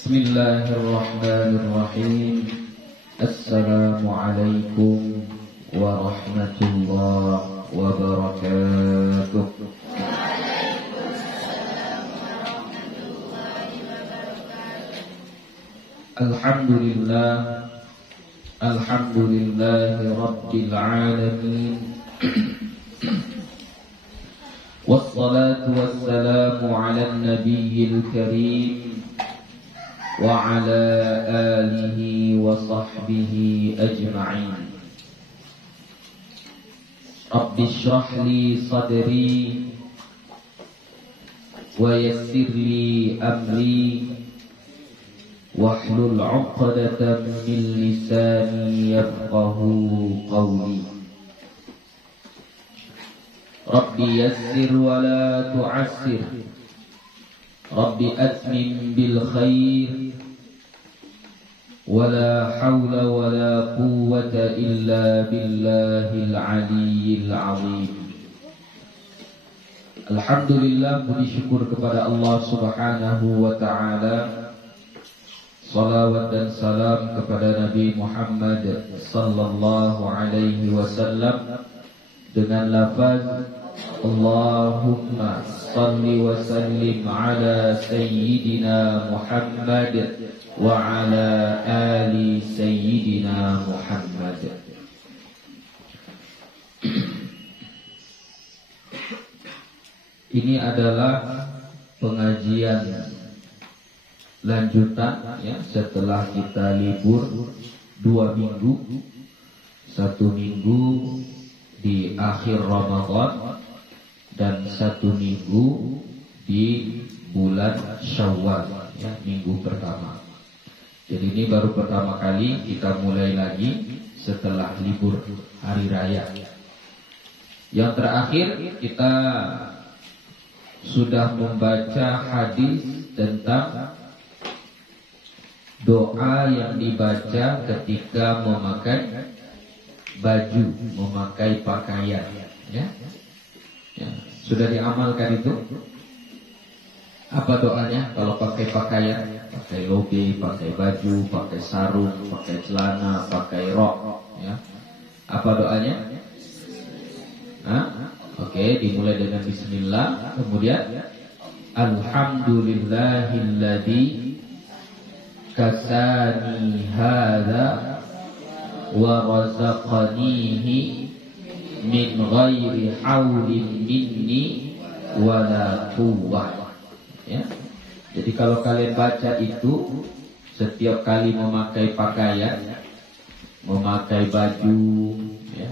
Bismillahirrahmanirrahim. Assalamualaikum warahmatullahi wabarakatuh. Alhamdulillah, alhamdulillahi rabbil alamin. Wassalatu wassalamu ala nabiyil karim wa ala alihi wa sahbihi ajma'in. Rabbi shrah li sadri wa yassir li amri wahlul 'uqdatam min lisani yafqahu qawli. Rabbi yassir wa la tu'assir, Rabbi atmim bil khair, wala hawla wala quwwata illa billahil aliyyil azim. Alhamdulillah, puji syukur kepada Allah Subhanahu wa ta'ala. Salawat dan salam kepada Nabi Muhammad sallallahu alaihi wasallam dengan lafaz Allahumma salli wa sallim ala sayyidina Muhammad wa ala ali sayyidina Muhammad. Ini adalah pengajian lanjutan ya, setelah kita libur 2 minggu, 1 minggu di akhir Ramadan dan 1 minggu di bulan Syawal ya, minggu pertama. Jadi ini baru pertama kali kita mulai lagi setelah libur hari raya. Yang terakhir kita sudah membaca hadis tentang doa yang dibaca ketika memakai baju, memakai pakaian ya. Ya, sudah diamalkan itu? Apa doanya kalau pakai pakaian? Pakai lobe, pakai baju, pakai sarung, pakai celana, pakai rok ya. Apa doanya? Oke, dimulai dengan bismillah, kemudian alhamdulillahilladzi kasani hadza wa razaqanihi min ghairi haulin minni wala quwwah ya. Jadi kalau kalian baca itu setiap kali memakai pakaian, memakai baju ya,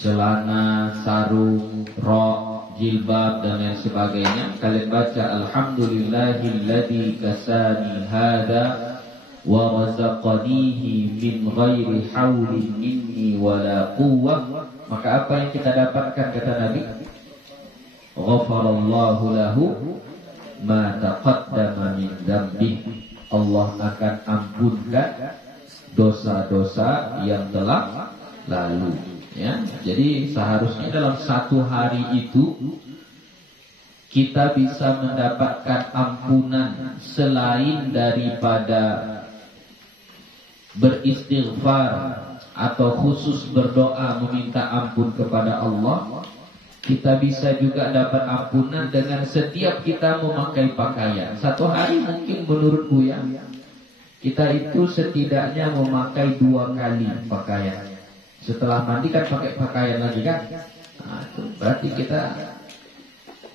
celana, sarung, rok, jilbab dan lain sebagainya, kalian baca alhamdulillahilladzi kasani hadza wa razaqanihi min ghairi haulin minni wala quwwah. Maka apa yang kita dapatkan kata Nabi? Ghafarallahu lahu ma taqaddama min dzambi. Allah akan ampunkan dosa-dosa yang telah lalu ya. Jadi seharusnya dalam 1 hari itu kita bisa mendapatkan ampunan selain daripada beristighfar atau khusus berdoa meminta ampun kepada Allah. Kita bisa juga dapat ampunan dengan setiap kita memakai pakaian. 1 hari mungkin menurut Buya kita itu setidaknya memakai 2 kali pakaian. Setelah mandi kan pakai pakaian lagi kan? Nah, itu berarti kita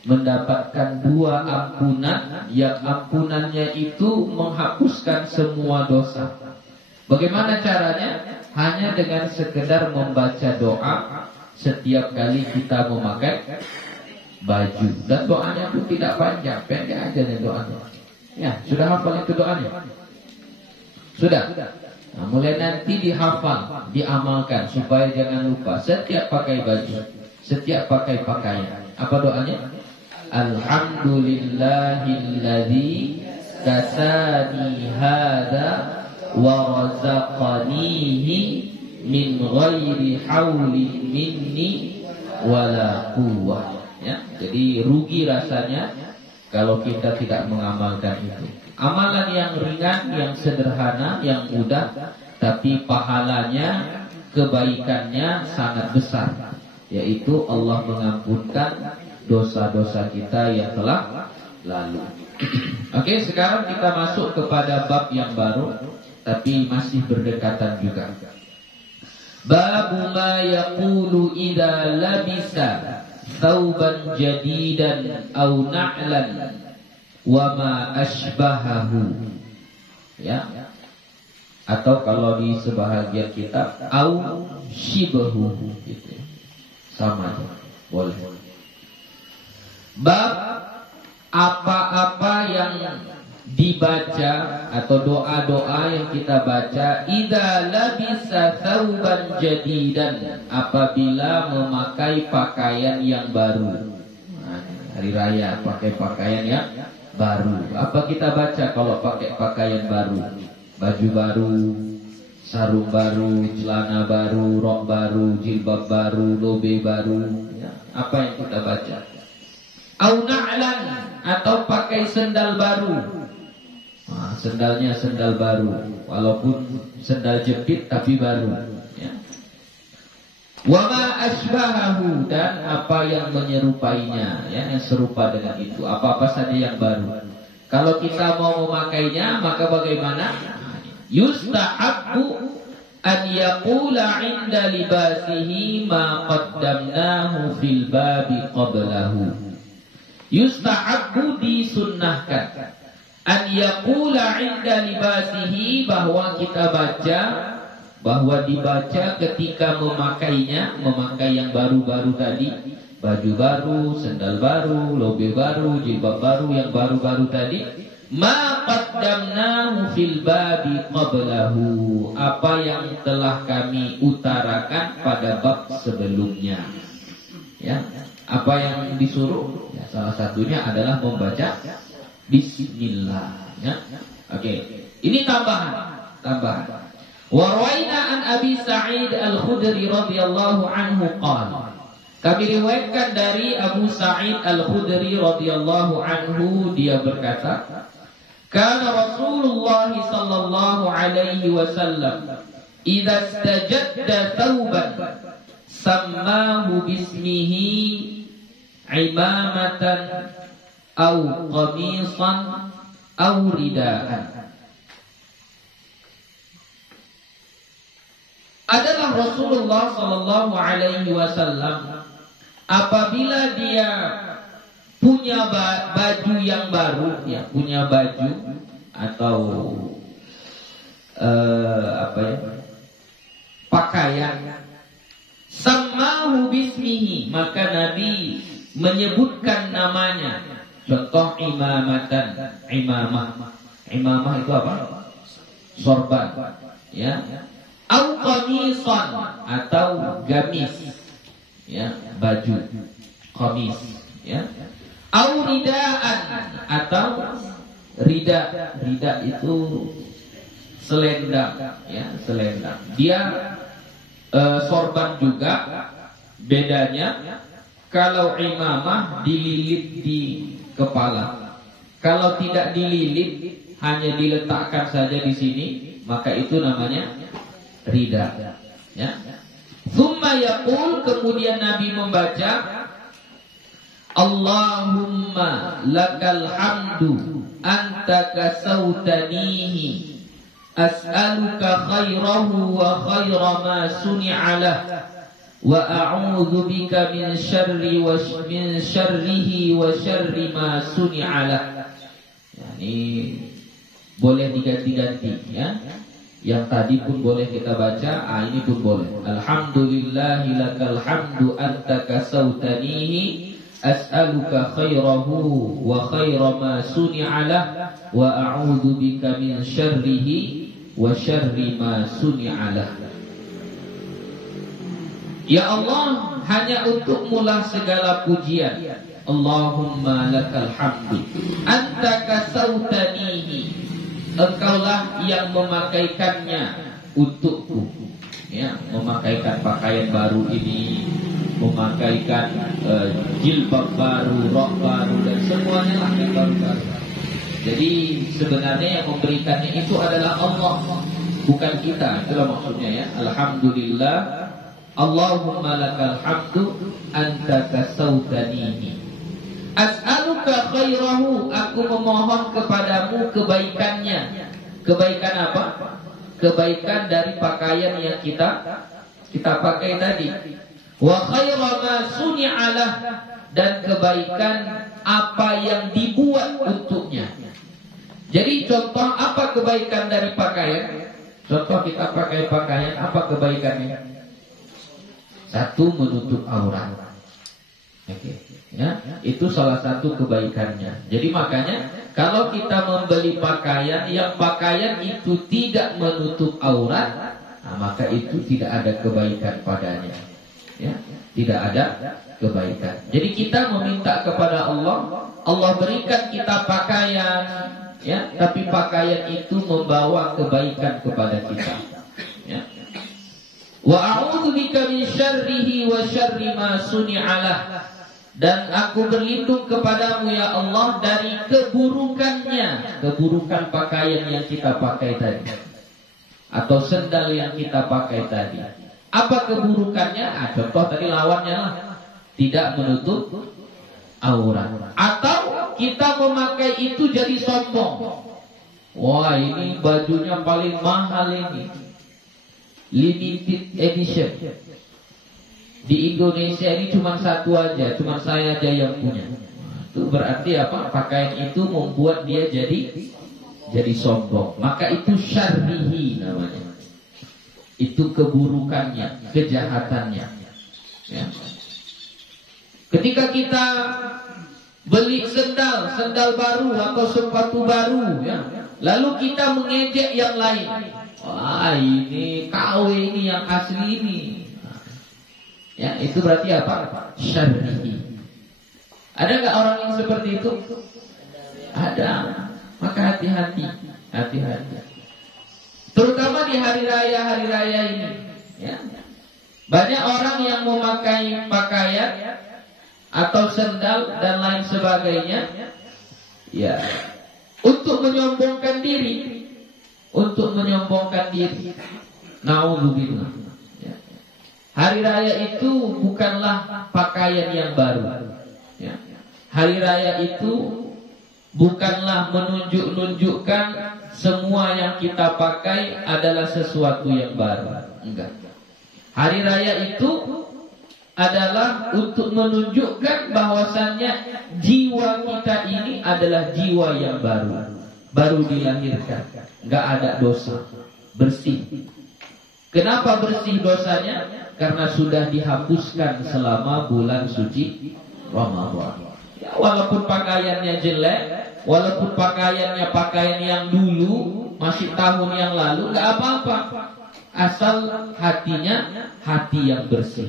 mendapatkan 2 ampunan, yang ampunannya itu menghapuskan semua dosa. Bagaimana caranya? Hanya dengan sekedar membaca doa setiap kali kita memakai baju. Dan doanya pun tidak panjang, pendek aja nih doanya. Ya, sudah hafal itu doanya? Sudah? Nah, mulai nanti dihafal, diamalkan supaya jangan lupa setiap pakai baju, setiap pakai pakaian. Apa doanya? Alhamdulillahilladzi kasani hadza wa razaqanihi min ghairi haulin minni wala quwwah ya. Jadi rugi rasanya kalau kita tidak mengamalkan itu. Amalan yang ringan, yang sederhana, yang mudah, tapi pahalanya, kebaikannya sangat besar, yaitu Allah mengampunkan dosa-dosa kita yang telah lalu. Oke, sekarang kita masuk kepada bab yang baru, tapi masih berdekatan juga. Babu ma yaqulu idza labisa thawban jadidan aw na'lan wa ma asbahahu. Ya. Atau kalau di sebahagian kitab au shibahu gitu. Sama aja. Boleh. Bab apa-apa yang dibaca atau doa-doa yang kita baca idza labisa thawban jadidan, apabila memakai pakaian yang baru. Nah, hari raya pakai pakaian yang baru. Apa kita baca kalau pakai pakaian baru? Baju baru, sarung baru, celana baru, rok baru, jilbab baru, lobe baru, ya. Apa yang kita baca? Au na'lan, atau pakai sendal baru. Nah, sendalnya sendal baru, walaupun sendal jepit tapi baru, ya. Wa ma asbahahu, dan apa yang menyerupainya, ya, yang serupa dengan itu. Apa-apa saja yang baru. Kalau kita mau memakainya, maka bagaimana? Yustahabbu an yaqula 'inda libasihi ma qaddamnahu fil babi qablahu. Yustahabbu, disunnahkan, an yaqula 'inda libasihi, bahwa kita baca, bahwa dibaca ketika memakainya, memakai yang baru-baru tadi, baju baru, sandal baru, lobe baru, jilbab baru, yang baru-baru tadi, ma qaddamnahu fil babi qablahu, apa yang telah kami utarakan pada bab sebelumnya. Ya, apa yang disuruh? Ya, salah satunya adalah membaca bismillah, ya. Oke. Ini tambahan. Wa rawaina an Abi Sa'id Al-Khudri radhiyallahu anhu qala, kami riwayatkan dari Abu Sa'id Al-Khudri radhiyallahu anhu, dia berkata, kana Rasulullah sallallahu alaihi wasallam idza istajadda thawban sammahu bismihi imamatan aw qamisan aw ridaan. Adalah Rasulullah sallallahu alaihi wasallam apabila dia punya baju yang baru, ya, punya baju atau pakaian, sammahu bismihi, maka Nabi menyebutkan namanya. Contoh imamatan, imamah itu apa? Sorban, ya. Au qamisan, atau gamis, ya, baju qamis, ya. Au ridaan, atau rida itu selendang, ya, selendang. Dia sorban juga. Bedanya, kalau imamah dililit di kepala, kalau tidak dililit, hanya diletakkan saja di sini, maka itu namanya rida, ya. Tsumma yaqul, kemudian Nabi membaca, Allahumma lakal hamdu anta kasautanihi as'aluka khairahu wa khaira ma suni'a lah wa a'udzu bika min syarri wa min syarrihi wa syarri ma suni'a lah. Ini boleh diganti-ganti, ya. Yang tadi pun boleh kita baca, ini pun boleh. Alhamdulillahi lakal hamdu anta kasautanihi as'aluka khairahu wa khaira ma suni'a lah wa a'udzu bika min syarrihi wa syarri ma suni'a lah. Ya Allah, hanya untukmu lah segala pujian. Allahumma lakal hamdu anta kasautanihi, engkaulah yang memakaikannya untukku, ya, memakaikan pakaian baru ini, memakaikan jilbab baru, rok baru, dan semuanya lah yang baru-baru. Jadi sebenarnya yang memberikannya itu adalah Allah, bukan kita. Itulah maksudnya ya. Alhamdulillah, Allahumma lakal hamdu anta kasautanihi. As'aluka khairahu, aku memohon kepadamu kebaikannya. Kebaikan apa? Kebaikan dari pakaian yang kita pakai tadi. Wa khaira ma suni'alah, dan kebaikan apa yang dibuat untuknya. Jadi contoh apa kebaikan dari pakaian? Contoh kita pakai pakaian, apa kebaikannya? Satu, menutup aurat. Oke, ya, itu salah satu kebaikannya. Jadi makanya kalau kita membeli pakaian, yang pakaian itu tidak menutup aurat, nah, maka itu tidak ada kebaikan padanya. Ya, tidak ada kebaikan. Jadi kita meminta kepada Allah, Allah berikan kita pakaian, ya, tapi pakaian itu membawa kebaikan kepada kita. Ya. Wa a'udzubika min syarrihi wa syarri ma suni'alah, dan aku berlindung kepadamu ya Allah dari keburukannya, keburukan pakaian yang kita pakai tadi, atau sendal yang kita pakai tadi. Apa keburukannya? Nah, contoh tadi lawannya lah, tidak menutup aurat. Atau kita memakai itu jadi sombong. Wah, ini bajunya paling mahal ini, limited edition. Di Indonesia ini cuma satu aja, cuma saya aja yang punya. Itu berarti apa? Pakaian itu membuat dia jadi sombong. Maka itu syarrihi namanya. Itu keburukannya, kejahatannya. Ya. Ketika kita beli sendal baru atau sepatu baru, ya, lalu kita mengejek yang lain. Wah, ini KW ini yang asli ini. Ya, itu berarti apa? Syarrihi. Ada nggak orang yang seperti itu? Ada. Maka hati-hati, hati-hati. Terutama di hari raya ini, ya. Banyak orang yang memakai pakaian atau sendal dan lain sebagainya, ya, untuk menyombongkan diri, Naudzubillah. Ya. Hari raya itu bukanlah pakaian yang baru. Ya. Hari raya itu bukanlah menunjukkan semua yang kita pakai adalah sesuatu yang baru. Enggak. Hari raya itu adalah untuk menunjukkan bahwasannya jiwa kita ini adalah jiwa yang baru dilahirkan, enggak ada dosa, bersih. Kenapa bersih dosanya? Karena sudah dihapuskan selama bulan suci Ramadan. Ya, walaupun pakaiannya jelek, walaupun pakaiannya pakaian yang dulu, masih tahun yang lalu, enggak apa-apa. Asal hatinya hati yang bersih.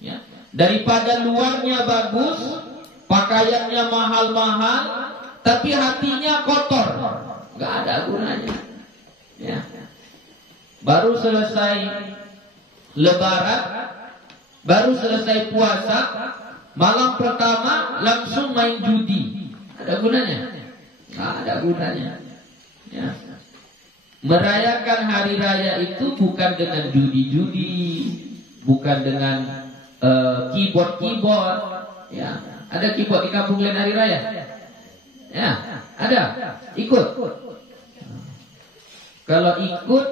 Ya. Daripada luarnya bagus, pakaiannya mahal-mahal, tapi hatinya kotor, enggak ada gunanya. Ya. Baru selesai Lebaran, baru selesai puasa, malam pertama langsung main judi. Ada gunanya? Nggak ada gunanya. Ya. Merayakan hari raya itu bukan dengan judi-judi, bukan dengan keyboard. Ya. Ada keyboard di kampung lain hari raya? Ya, ada. Ikut. Kalau ikut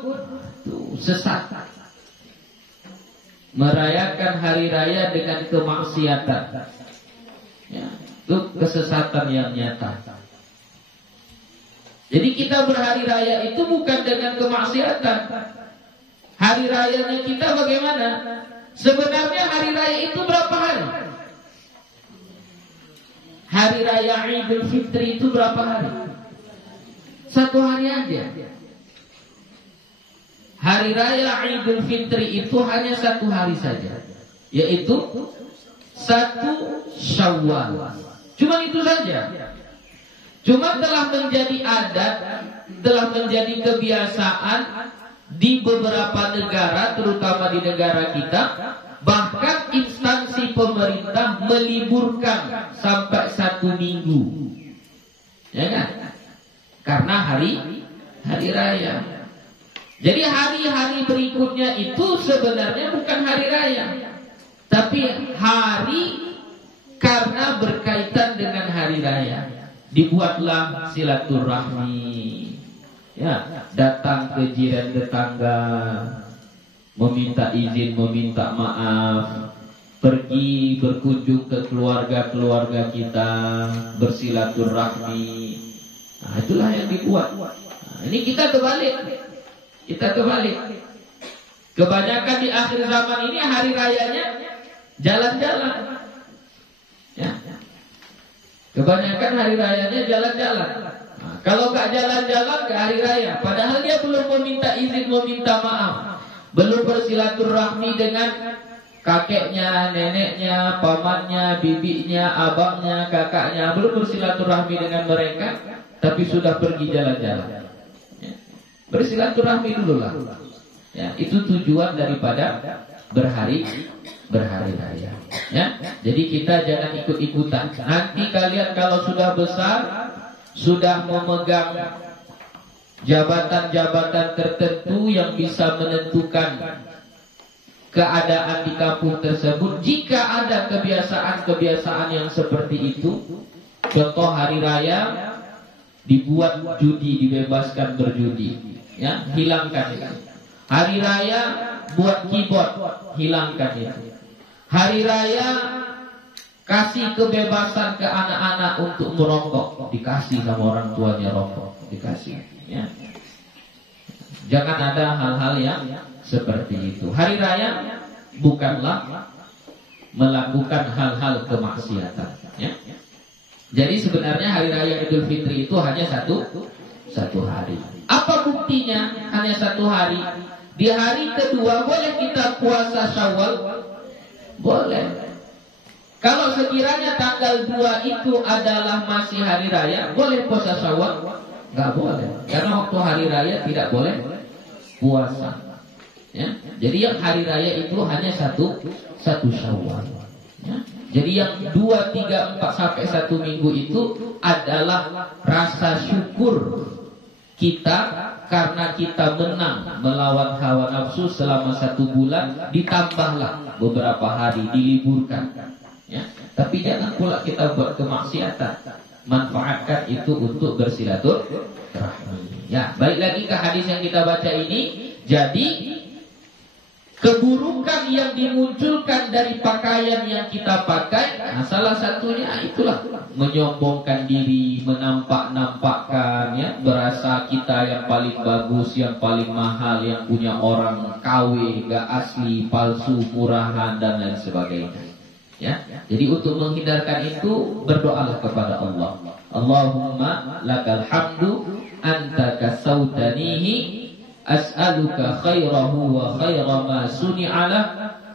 tuh sesat. Merayakan hari raya dengan kemaksiatan, ya, itu kesesatan yang nyata. Jadi kita berhari raya itu bukan dengan kemaksiatan. Hari rayanya kita bagaimana? Sebenarnya hari raya itu berapa hari? Hari raya Idul Fitri itu berapa hari? Satu hari aja. Hari raya Idul Fitri itu hanya satu hari saja, yaitu 1 Syawal. Cuma itu saja. Cuma telah menjadi adat, telah menjadi kebiasaan di beberapa negara, terutama di negara kita, bahkan instansi pemerintah meliburkan sampai 1 minggu, ya kan? Karena hari raya. Jadi hari-hari berikutnya itu sebenarnya bukan hari raya, tapi hari karena berkaitan dengan hari raya. Dibuatlah silaturahmi, ya, datang ke jiran tetangga, meminta izin, meminta maaf, pergi berkunjung ke keluarga-keluarga kita, bersilaturahmi. Nah, itulah yang dibuat. Nah, ini kita terbalik. Kebanyakan di akhir zaman ini hari rayanya jalan-jalan. Ya. Kebanyakan hari rayanya jalan-jalan. Nah, kalau gak jalan-jalan ke hari raya, padahal dia belum meminta izin, meminta maaf, belum bersilaturahmi dengan kakeknya, neneknya, pamannya, bibinya, abangnya, kakaknya, belum bersilaturahmi dengan mereka, tapi sudah pergi jalan-jalan. Ya. Bersilaturahmi dulu lah. Ya, itu tujuan daripada berhari raya. Ya, jadi kita jangan ikut-ikutan. Nanti kalian kalau sudah besar, sudah memegang jabatan-jabatan tertentu yang bisa menentukan keadaan di kampung tersebut, jika ada kebiasaan-kebiasaan yang seperti itu, contoh hari raya dibuat judi, dibebaskan berjudi, ya, hilangkan itu. Hari raya buat keyboard, hilangkan itu. Hari raya kasih kebebasan ke anak-anak untuk merokok, dikasih sama orang tuanya rokok, dikasih, ya. Jangan ada hal-hal yang seperti itu. Hari raya bukanlah melakukan hal-hal kemaksiatan, ya. Jadi sebenarnya hari raya Idul Fitri itu hanya satu hari. Apa buktinya hanya 1 hari? Di hari kedua boleh kita puasa Syawal? Boleh. Kalau sekiranya tanggal 2 itu adalah masih hari raya, boleh puasa Syawal? Enggak boleh. Karena waktu hari raya tidak boleh puasa. Ya. Jadi yang hari raya itu hanya satu Syawal. Ya. Jadi yang 2, 3, 4 sampai 1 minggu itu adalah rasa syukur kita karena kita menang melawan hawa nafsu selama 1 bulan, ditambahlah beberapa hari diliburkan. Ya. Tapi jangan pula kita buat kemaksiatan. Manfaatkan itu untuk bersilaturahmi. Ya, balik lagi ke hadis yang kita baca ini. Jadi keburukan yang dimunculkan dari pakaian yang kita pakai, nah, salah satunya itulah menyombongkan diri, menampak-nampakkan, ya, berasa kita yang paling bagus, yang paling mahal, yang punya orang KW, gak asli, palsu, murahan dan lain sebagainya. Ya, jadi untuk menghindarkan itu berdoalah kepada Allah. Allahumma lakal hamdu anta kasautanihi as'aluka khairahu wa khaira ma suni'alah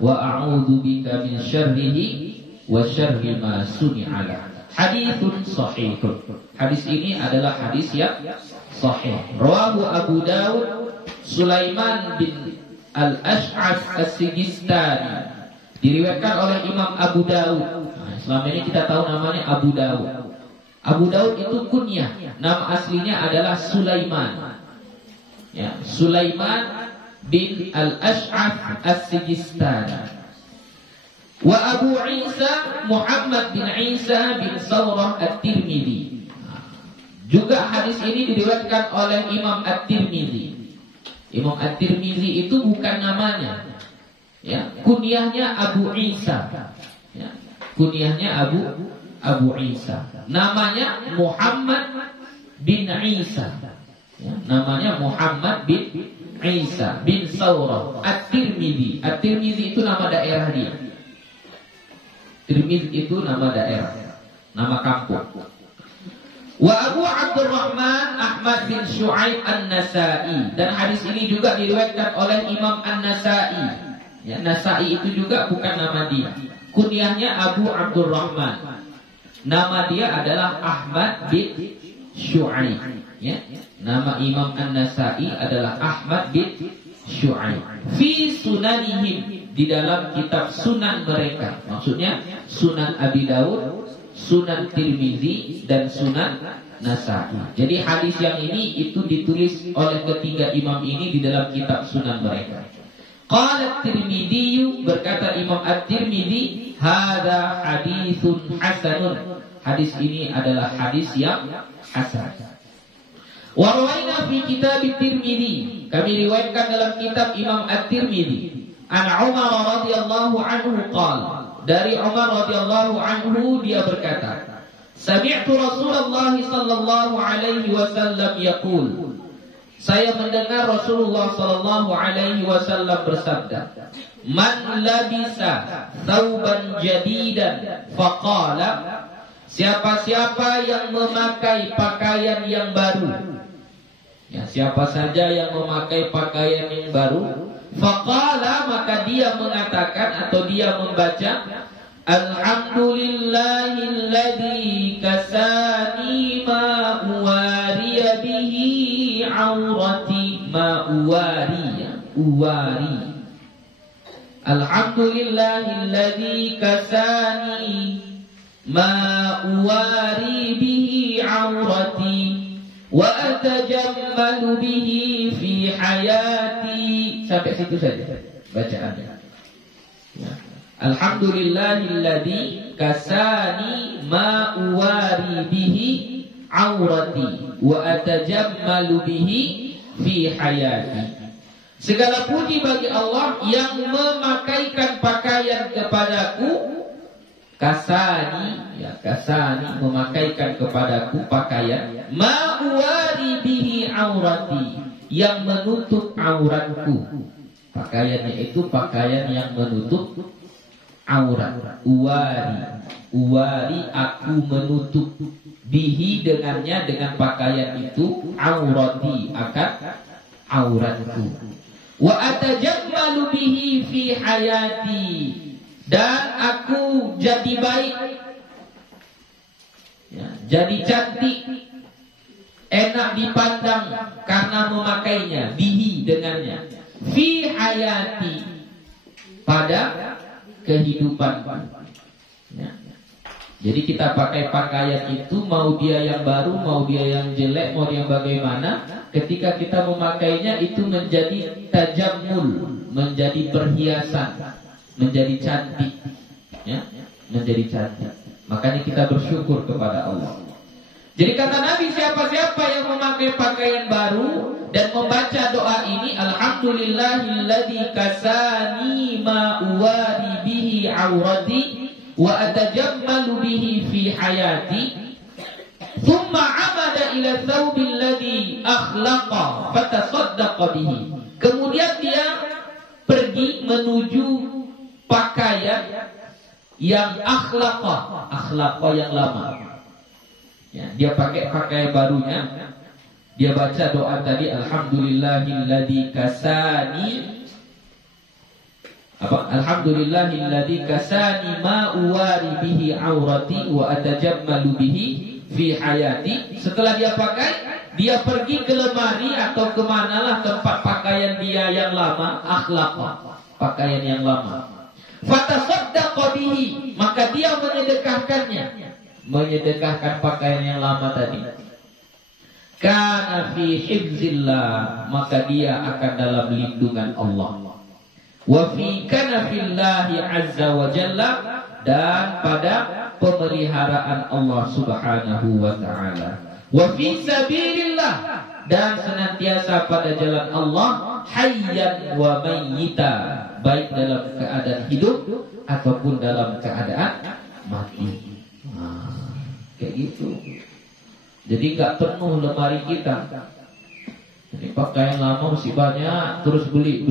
wa a'udzu bika min syarrihi wa syarri ma suni'alah. Haditsun sahih. Hadis ini adalah hadis yang sahih. Rawahu Abu Dawud Sulaiman bin Al-Ash'ath As-Sijistani. Diriwayatkan oleh Imam Abu Dawud. Nah, selama ini kita tahu namanya Abu Dawud. Abu Dawud itu kunyah. Nama aslinya adalah Sulaiman. Ya, Sulaiman bin Al-Ash'ath As-Sijistani. Wa Abu Isa Muhammad bin Isa bin Sawrah At-Tirmidzi. Juga hadis ini diriwayatkan oleh Imam At-Tirmidzi. Imam At-Tirmidzi itu bukan namanya. Ya, kunyahnya Abu Isa. Ya, kunyahnya Abu Isa. Namanya Muhammad bin Isa. Ya, namanya Muhammad bin Isa bin Sawrah At-Tirmidzi. At-Tirmidzi itu nama daerah dia. Tirmidzi itu nama daerah, nama kampung. Wa Abu Abdurrahman Ahmad bin Shu'aib An-Nasa'i. Dan hadis ini juga diriwayatkan oleh Imam An-Nasa'i. Ya, Nasa'i itu juga bukan nama dia. Kunyahnya Abu Abdurrahman. Nama dia adalah Ahmad bin Shu'aib. Ya. Nama Imam An-Nasa'i adalah Ahmad bin Shu'aib. Fi sunanihim. di dalam kitab sunan mereka. Maksudnya Sunan Abi Daud, Sunan Tirmizi, dan Sunan Nasa'i. Jadi hadis yang ini itu ditulis oleh ketiga imam ini di dalam kitab sunan mereka. Qala Tirmidzi, berkata Imam At-Tirmidzi, hadza haditsun hasanun. Hadis ini adalah hadis yang hasan. Wa rawaina fi kitab At-Tirmidzi, kami riwayatkan dalam kitab Imam At-Tirmidzi, an Umar radhiyallahu anhu qala, dari Umar radhiyallahu anhu dia berkata, sami'tu Rasulullah sallallahu alaihi wasallam yaqul, saya mendengar Rasulullah sallallahu alaihi wasallam bersabda, man labisa thawban jadidan faqala, siapa-siapa yang memakai pakaian yang baru, ya, siapa saja yang memakai pakaian yang baru, faqala, maka dia mengatakan atau dia membaca, alhamdulillahilladzi kasani ma uwariya bihi aurati, ma uwari, alhamdulillahilladzi kasani ma uwari bihi aurati wa atajammalu bihi fi hayati. Sampai situ saja bacaannya. Ya. Alhamdulillahilladzi kasani ma uwari bihi aurati wa atajammalu bihi fi hayati. Segala puji bagi Allah yang memakaikan pakaian kepadaku. Kasani, ya, kasani, memakaikan kepadaku pakaian, ma'uwari bihi aurati, yang menutup auratku. Pakaiannya itu pakaian yang menutup aurat. Uwari, aku menutup, bihi dengannya, dengan pakaian itu, aurati, akan auratku. Wa atajammalu bihi fi hayati, dan aku jadi baik, ya, jadi cantik, enak dipandang karena memakainya, bihi dengannya, fi hayati, pada kehidupan. Ya. Jadi kita pakai pakaian itu, mau dia yang baru, mau dia yang jelek, mau dia bagaimana, ketika kita memakainya itu menjadi tajammul, menjadi perhiasan, menjadi cantik, ya, menjadi cantik. Makanya kita bersyukur kepada Allah. Jadi kata Nabi, siapa-siapa yang memakai pakaian baru dan membaca doa ini, alhamdulillahilladzi kasani ma uwari bihi aurati wa atajammalu bihi fi hayati, thumma amada ila thawbil ladzi akhlaqa fatasaddaqa bihi. Kemudian dia pergi menuju pakaian yang akhlaqa yang lama. Ya, dia pakai pakaian barunya. Dia baca doa tadi, alhamdulillahilladzi kasani, alhamdulillahilladzi kasani ma uwari bihi aurati wa atajammalu bihi fi hayati. Setelah dia pakai, dia pergi ke lemari atau kemanalah tempat pakaian dia yang lama, akhlaqa, pakaian yang lama. Fatasaddaqa bihi, maka dia menyedekahkan pakaian yang lama tadi. Kana fi hifzillah, maka dia akan dalam lindungan Allah. Wa fi kanafillahi azza wa jalla, dan pada pemeliharaan Allah subhanahu wa ta'ala. Wa fi sabilillah, dan senantiasa pada jalan Allah, hayyan wa mayyita, baik dalam keadaan hidup ataupun dalam keadaan mati. Kayak gitu. Jadi gak penuh lemari kita. Jadi pakaian lama mesti banyak, terus beli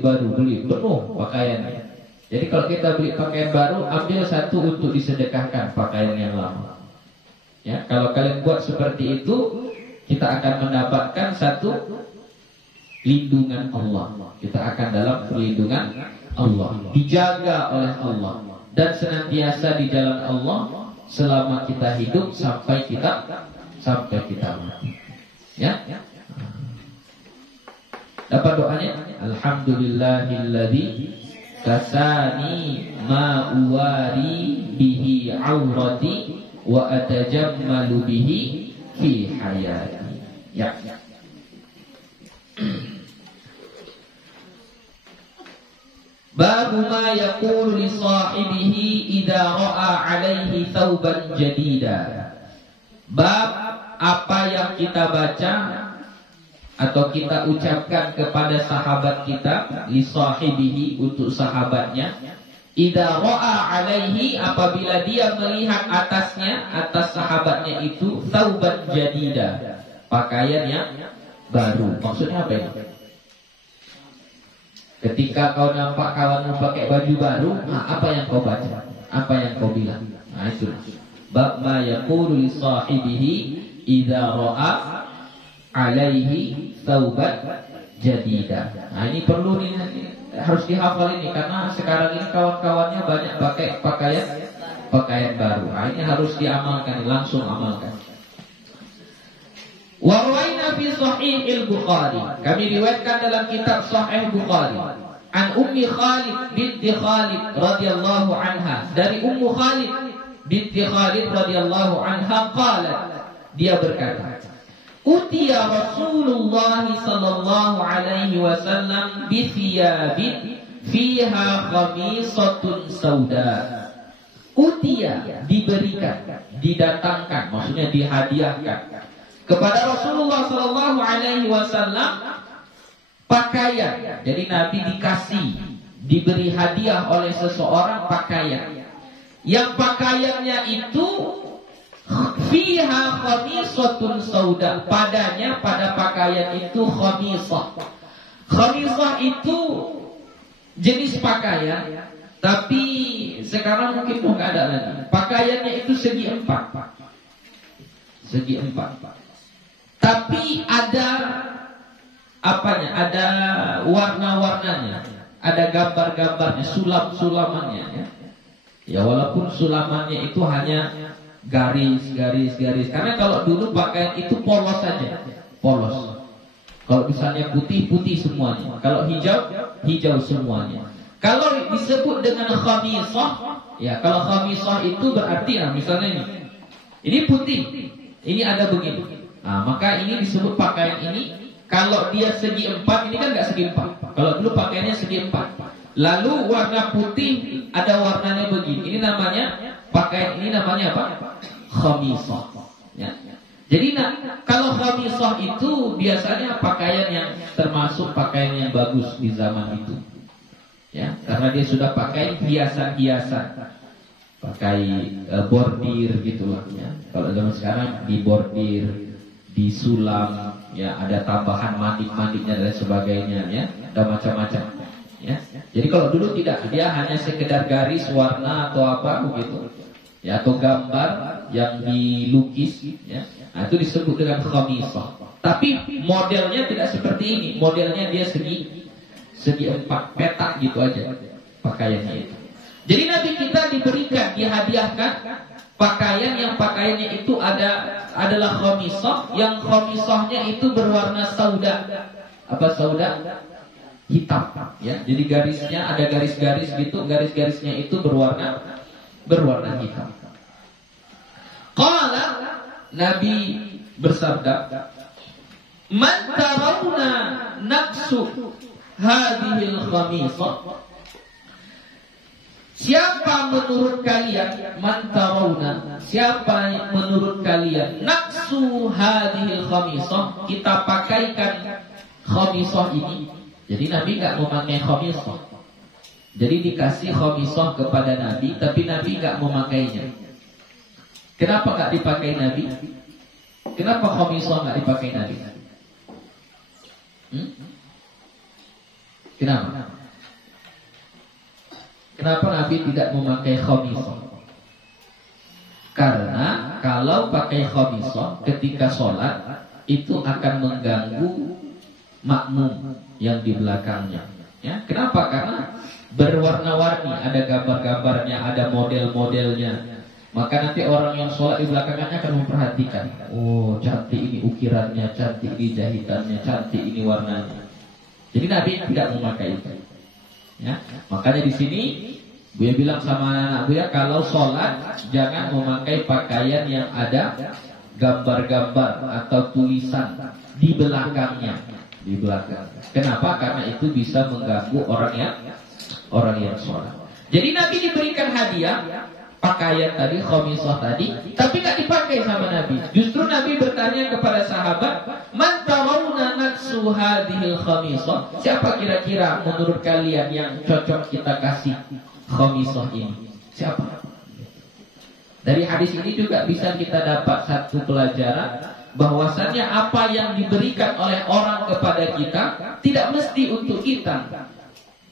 baru, penuh pakaiannya. Jadi kalau kita beli pakaian baru, ambil satu untuk disedekahkan pakaian yang lama. Ya, kalau kalian buat seperti itu, kita akan mendapatkan satu lindungan Allah. Kita akan dalam perlindungan Allah, dijaga oleh Allah, dan senantiasa di jalan Allah selama kita hidup sampai kita mati. Ya? Dapat doanya? Alhamdulillahilladzi kasani ma uwari bihi aurati wa atajammalu bihi fi hayati. Ya. Babu ma yaqulu li sahibihi idza ra'a 'alaihi thawban jadida. Bab apa yang kita baca atau kita ucapkan kepada sahabat kita, li sahibihi, untuk sahabatnya, idza ra'a 'alaihi, apabila dia melihat atasnya, atas sahabatnya itu, thawban jadida, pakaian yang baru. Maksudnya apa ini? Ketika kau nampak kawanmu pakai baju baru, apa yang kau baca? Apa yang kau bilang? Nah, itu. Bab ma yaqulu li sahibihi idza ra'a 'alaihi thawban jadida. Nah, ini perlu nih, harus dihafal ini, karena sekarang ini kawan-kawannya banyak pakai pakaian baru. Nah, ini harus diamalkan, langsung amalkan. Wa rawaina fi sahih al-Bukhari, kami riwayatkan dalam kitab Sahih Bukhari, an Ummi Khalid binti Khalid radhiyallahu anha, dari Ummu Khalid binti Khalid radhiyallahu anha, qalat, dia berkata, utiya Rasulullah sallallahu alaihi wasallam bi thiyabin fiha khamisatun sauda. Utiya, diberikan, didatangkan, maksudnya dihadiahkan kepada Rasulullah sallallahu alaihi wasallam pakaian. Jadi Nabi dikasih, diberi hadiah oleh seseorang pakaian. Yang pakaiannya itu fiha khamisatun sauda, padanya, pada pakaian itu khamisah. Khamisah itu jenis pakaian, tapi sekarang mungkin nggak ada lagi. Pakaiannya itu segi empat. Segi empat. Tapi ada apanya? Ada warna-warnanya, ada gambar-gambarnya, sulam-sulamannya. Ya, walaupun sulamannya itu hanya garis. Karena kalau dulu pakaian itu polos saja, polos. Kalau misalnya putih semuanya. Kalau hijau semuanya. Kalau disebut dengan khamisah, ya, kalau khamisah itu berarti, misalnya ini putih, ini ada begini. Nah, maka ini disebut pakaian ini, kalau dia segi empat, ini kan nggak segi empat. Kalau dulu pakaiannya segi empat. Lalu warna putih ada warnanya begini. Ini namanya, pakaian ini namanya apa? Khamisah. Ya. Jadi kalau khamisah itu biasanya pakaian yang termasuk pakaian yang bagus di zaman itu. Ya, karena dia sudah pakai hiasan-hiasan, pakai bordir gitulah. Ya. Kalau zaman sekarang dibordir, disulam, ya, ada tambahan manik-maniknya dan sebagainya, ya, ada macam-macam. Ya. Jadi kalau dulu tidak, dia hanya sekedar garis, warna atau apa begitu, ya, atau gambar yang dilukis, ya. Nah, itu disebut dengan khamisah. Tapi modelnya tidak seperti ini, modelnya dia segi empat, petak gitu aja pakaiannya itu. Jadi Nabi kita diberikan, dihadiahkan pakaian yang pakaiannya itu adalah khamisah, yang khamisahnya itu berwarna sauda. Apa sauda? Hitam, ya. Jadi garisnya ada garis-garis gitu, garis-garisnya itu berwarna hitam. Qala, Nabi bersabda, man tarawna naqsu hadhil khamisah, siapa menurut kalian, man tarawna, siapa menurut kalian, naqsu hadhil khamisah, kita pakaikan khamisah ini. Jadi Nabi enggak memakai khamisah. Jadi dikasih khamisah kepada Nabi, tapi Nabi enggak memakainya. Kenapa enggak dipakai Nabi? Kenapa khamisah enggak dipakai Nabi? Kenapa? Kenapa Nabi tidak memakai khamisah? Karena kalau pakai khamisah ketika sholat, itu akan mengganggu makmum yang di belakangnya. Ya, kenapa? Karena berwarna-warni, ada gambar-gambarnya, ada model-modelnya. Maka nanti orang yang sholat di belakangnya akan memperhatikan, oh, cantik ini ukirannya, cantik ini jahitannya, cantik ini warnanya. Jadi Nabi tidak memakai itu. Ya, makanya di sini Buya bilang sama anak-anak Buya, kalau sholat jangan memakai pakaian yang ada gambar-gambar atau tulisan di belakangnya. Di belakang. Kenapa? Karena itu bisa mengganggu orang yang sholat. Jadi Nabi diberikan hadiah pakaian tadi, khamisah tadi, tapi nggak dipakai sama Nabi. Justru Nabi bertanya kepada sahabat, "Man tarawna naksu hadhil khamisah?" Siapa kira-kira menurut kalian yang cocok kita kasih khamisah ini? Siapa? Dari hadis ini juga bisa kita dapat satu pelajaran, bahwasannya apa yang diberikan oleh orang kepada kita tidak mesti untuk kita.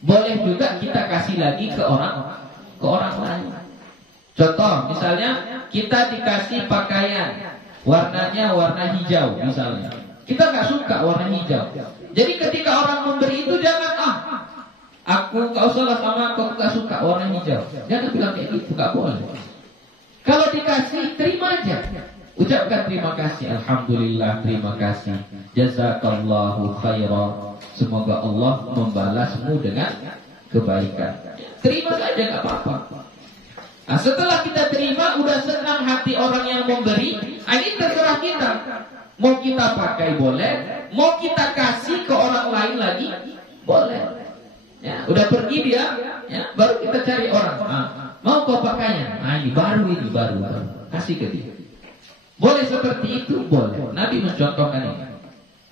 Boleh juga kita kasih lagi ke orang lain. Contoh, misalnya kita dikasih pakaian warnanya warna hijau misalnya. Kita nggak suka warna hijau. Jadi ketika orang memberi itu jangan aku nggak usah lah sama aku nggak suka warna hijau. Jangan bilang kayak gitu, nggak boleh. Kalau dikasih terima aja. Ucapkan terima kasih, alhamdulillah, terima kasih, jazakallahu khairan. Semoga Allah membalasmu dengan kebaikan. Terima saja, nggak apa-apa. Nah, setelah kita terima, udah senang hati orang yang memberi. Ini terserah kita. Mau kita pakai boleh, mau kita kasih ke orang lain lagi boleh. Ya, udah pergi dia, ya, baru kita cari orang. Mau kau pakainya? Ini baru kasih ke dia. Boleh seperti itu, boleh. Nabi mencontohkan ini.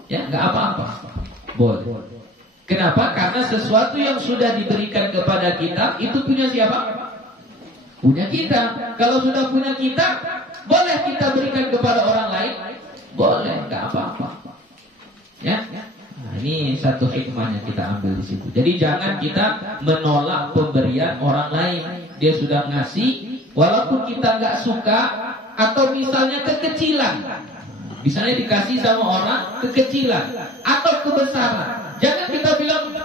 Ya, nggak apa-apa. Boleh. Kenapa? Karena sesuatu yang sudah diberikan kepada kita itu punya siapa? Punya kita. Kalau sudah punya kita, boleh kita berikan kepada orang lain? Boleh, nggak apa-apa. Ya. Nah, ini satu hikmahnya kita ambil di situ. Jadi jangan kita menolak pemberian orang lain. Dia sudah ngasih, walaupun kita nggak suka, atau misalnya kekecilan. Misalnya dikasih sama orang kekecilan atau kebesaran. Jangan kita bilang,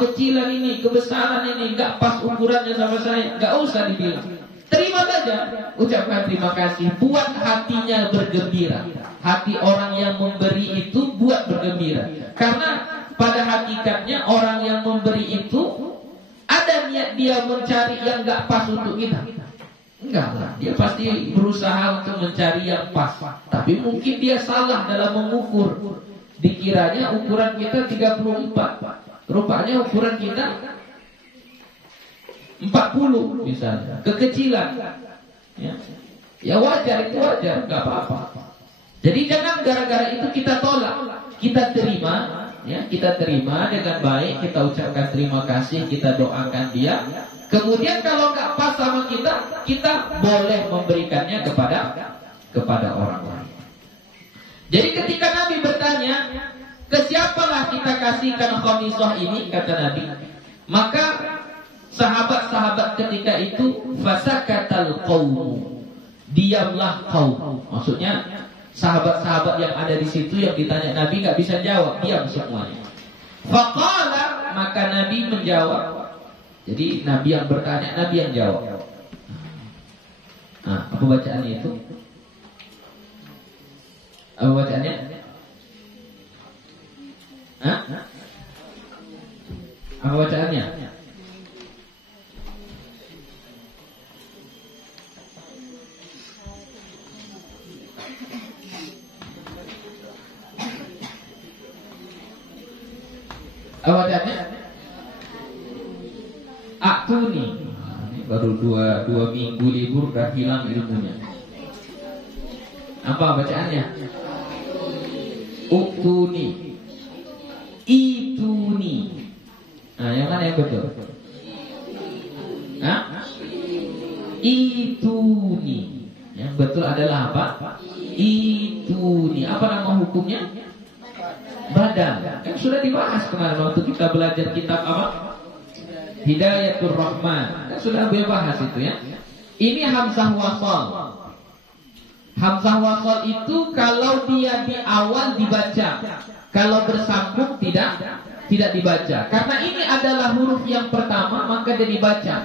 kecilan ini, kebesaran ini nggak pas ukurannya sama saya. Nggak usah dibilang. Terima saja, ucapkan terima kasih, buat hatinya bergembira. Hati orang yang memberi itu buat bergembira. Karena pada hakikatnya orang yang memberi itu ada niat dia mencari yang nggak pas untuk kita. Enggak lah, dia pasti berusaha untuk mencari yang pas. Tapi mungkin dia salah dalam mengukur. Dikiranya ukuran kita 34, rupanya ukuran kita 40 misalnya. Kekecilan. Ya wajar, itu wajar, enggak apa-apa. Jadi jangan gara-gara itu kita tolak. Kita terima, ya, kita terima dengan baik, kita ucapkan terima kasih, kita doakan dia. Kemudian kalau nggak pas sama kita, kita boleh memberikannya kepada orang lain. Jadi ketika Nabi bertanya, ke siapalah kita kasihkan khamisah ini, kata Nabi, maka sahabat-sahabat ketika itu fasakatal qaum, diamlah kaum. Maksudnya sahabat-sahabat yang ada di situ yang ditanya Nabi nggak bisa jawab, diam semuanya. Faqala, maka Nabi menjawab. Jadi Nabi yang bertanya, Nabi yang jawab. Apa bacaannya itu? Apa bacaannya? Apa bacaannya? Apa bacaannya? Aktuni. Ini baru dua minggu libur udah hilang ilmunya. Apa bacaannya? Uktuni. Ituni. Nah, yang mana yang betul? Ituni. Yang betul adalah apa? Ituni. Apa nama hukumnya? Badan. Kan sudah dibahas kemarin waktu kita belajar kitab apa? Hidayatul Rahman. Kan sudah bahas itu ya. Ini hamzah wasal. Hamzah wasal itu kalau dia di awal dibaca, kalau bersambung tidak dibaca. Karena ini adalah huruf yang pertama, maka dia dibaca.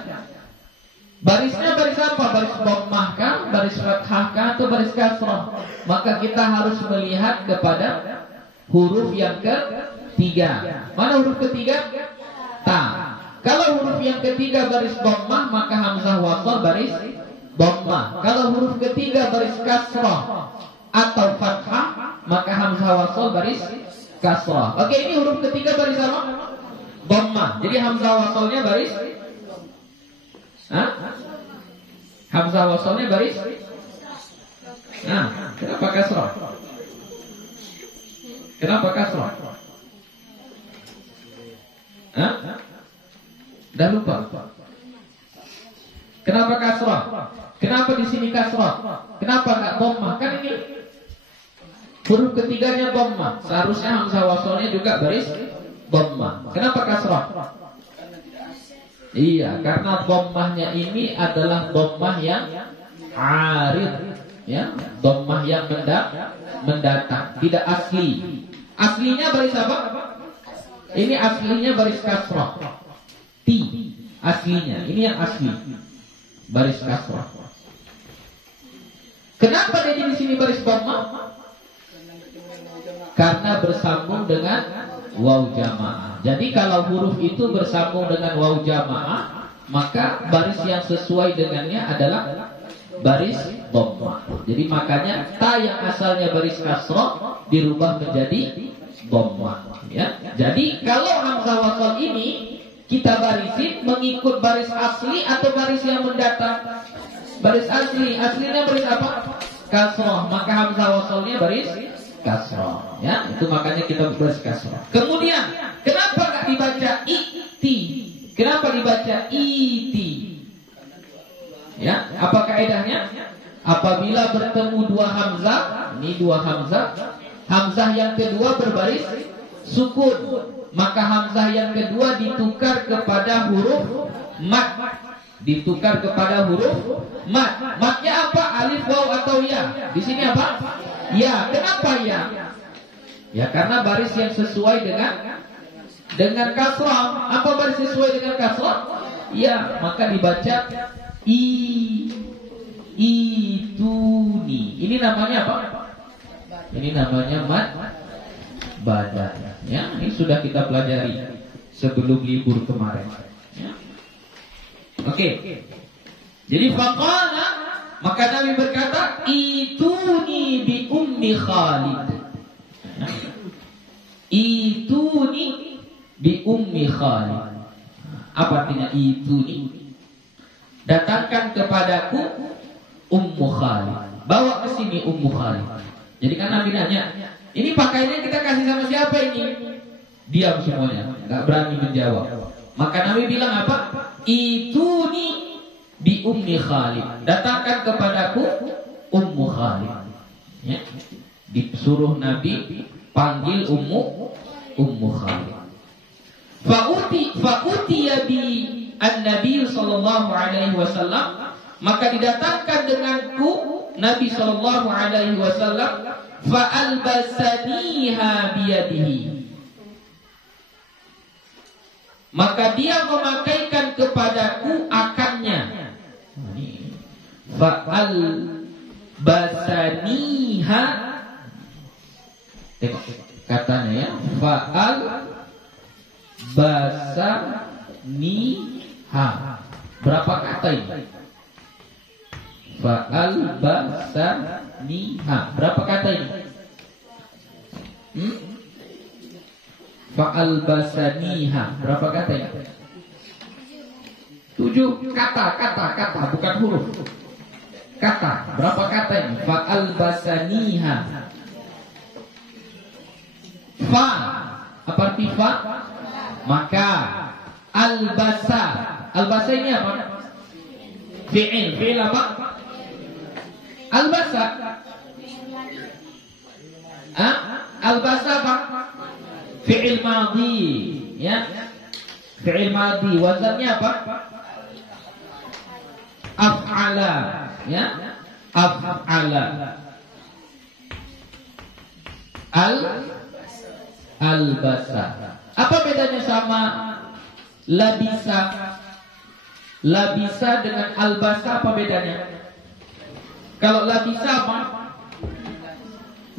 Barisnya baris apa? Baris dhammah kah, baris fathah kah, atau baris kasrah? Maka kita harus melihat kepada huruf yang ketiga. Mana huruf ketiga? Ta. Kalau huruf yang ketiga baris dhammah, maka hamzah wasal baris dhammah. Kalau huruf ketiga baris kasrah atau fathah, maka hamzah wasal baris kasrah. Oke, ini huruf ketiga baris apa? Dhammah. Jadi hamzah wasalnya baris hamzah wasalnya baris. Kenapa kasrah? Kenapa kasrah? Dah lupa. Kenapa kasrah? Kenapa di sini kasrah? Kenapa enggak dhammah? Kan ini huruf ketiganya dhammah. Seharusnya hamzah wasalnya juga baris dhammah. Kenapa kasrah? Iya, karena dhammahnya ini adalah dhammah yang arid, ya, dhammah yang mendatang, tidak asli. Aslinya baris apa? Ini aslinya baris kasrah. Ti aslinya, ini yang asli. Baris kasrah. Kenapa dia di sini baris dhammah? Karena bersambung dengan waw jamaah. Jadi kalau huruf itu bersambung dengan waw jamaah, maka baris yang sesuai dengannya adalah baris dhammah. Jadi makanya ta yang asalnya baris kasrah dirubah menjadi dhammah, ya. Jadi kalau hamzah wasal ini kita barisin mengikut baris asli atau baris yang mendatang? Baris asli. Aslinya baris apa? Kasrah. Maka hamzah wasalnya baris kasrah, ya. Itu makanya kita baris kasrah. Kemudian kenapa enggak dibaca iti? Kenapa dibaca iti? Ya, apa kaidahnya? Apabila bertemu dua hamzah, ini dua hamzah, hamzah yang kedua berbaris sukun, maka hamzah yang kedua ditukar kepada huruf mat. Ditukar kepada huruf mat. Matnya apa? Alif, waw atau ya? Di sini apa? Ya. Kenapa ya? Ya karena baris yang sesuai dengan kasrah. Apa baris sesuai dengan kasrah? Ya, maka dibaca ituni. Ini namanya apa? Ini namanya mad badan. Ya, ini sudah kita pelajari sebelum libur kemarin. Ya. Oke. Jadi faqala, maka Nabi berkata, ituni bi ummi Khalid. Ya. Ituni bi ummi Khalid. Apa artinya ituni? Datangkan kepadaku Ummu Khalid. Bawa ke sini Ummu Khalid. Jadi kan Nabi nanya, ini pakaiannya kita kasih sama siapa ini? Diam semuanya, enggak berani menjawab. Maka Nabi bilang apa? Ituni bi Ummi Khalid. Datangkan kepadaku Ummu Khalid. Ya. Disuruh Nabi panggil Ummu Khalid. Fa'utiya bi an-Nabi sallallahu alaihi wasallam, maka didatangkan denganku Nabi sallallahu alaihi wasallam, fa'albasaniha biyadihi, maka dia memakaikan kepadaku akannya. Fa'albasaniha, tengok katanya ya, fa'albasaniha. Berapa kata ini? Fa'albasaniha. Berapa kata ini? Fa'albasaniha. Berapa kata ini? 7 kata, bukan huruf. Kata. Berapa kata ini? Fa'albasaniha. Fa. Apa arti fa? Maka. Albasa. Albasa ini apa? Fi'il. Fi'il apa? Albasa. Albasa apa? Fi'il madhi, ya. Fi'il madhi. Wazannya apa? Af'ala, ya. Af'ala. Albasa. Apa bedanya sama labisa? Labisa dengan albasa apa bedanya? Kalau labisa apa?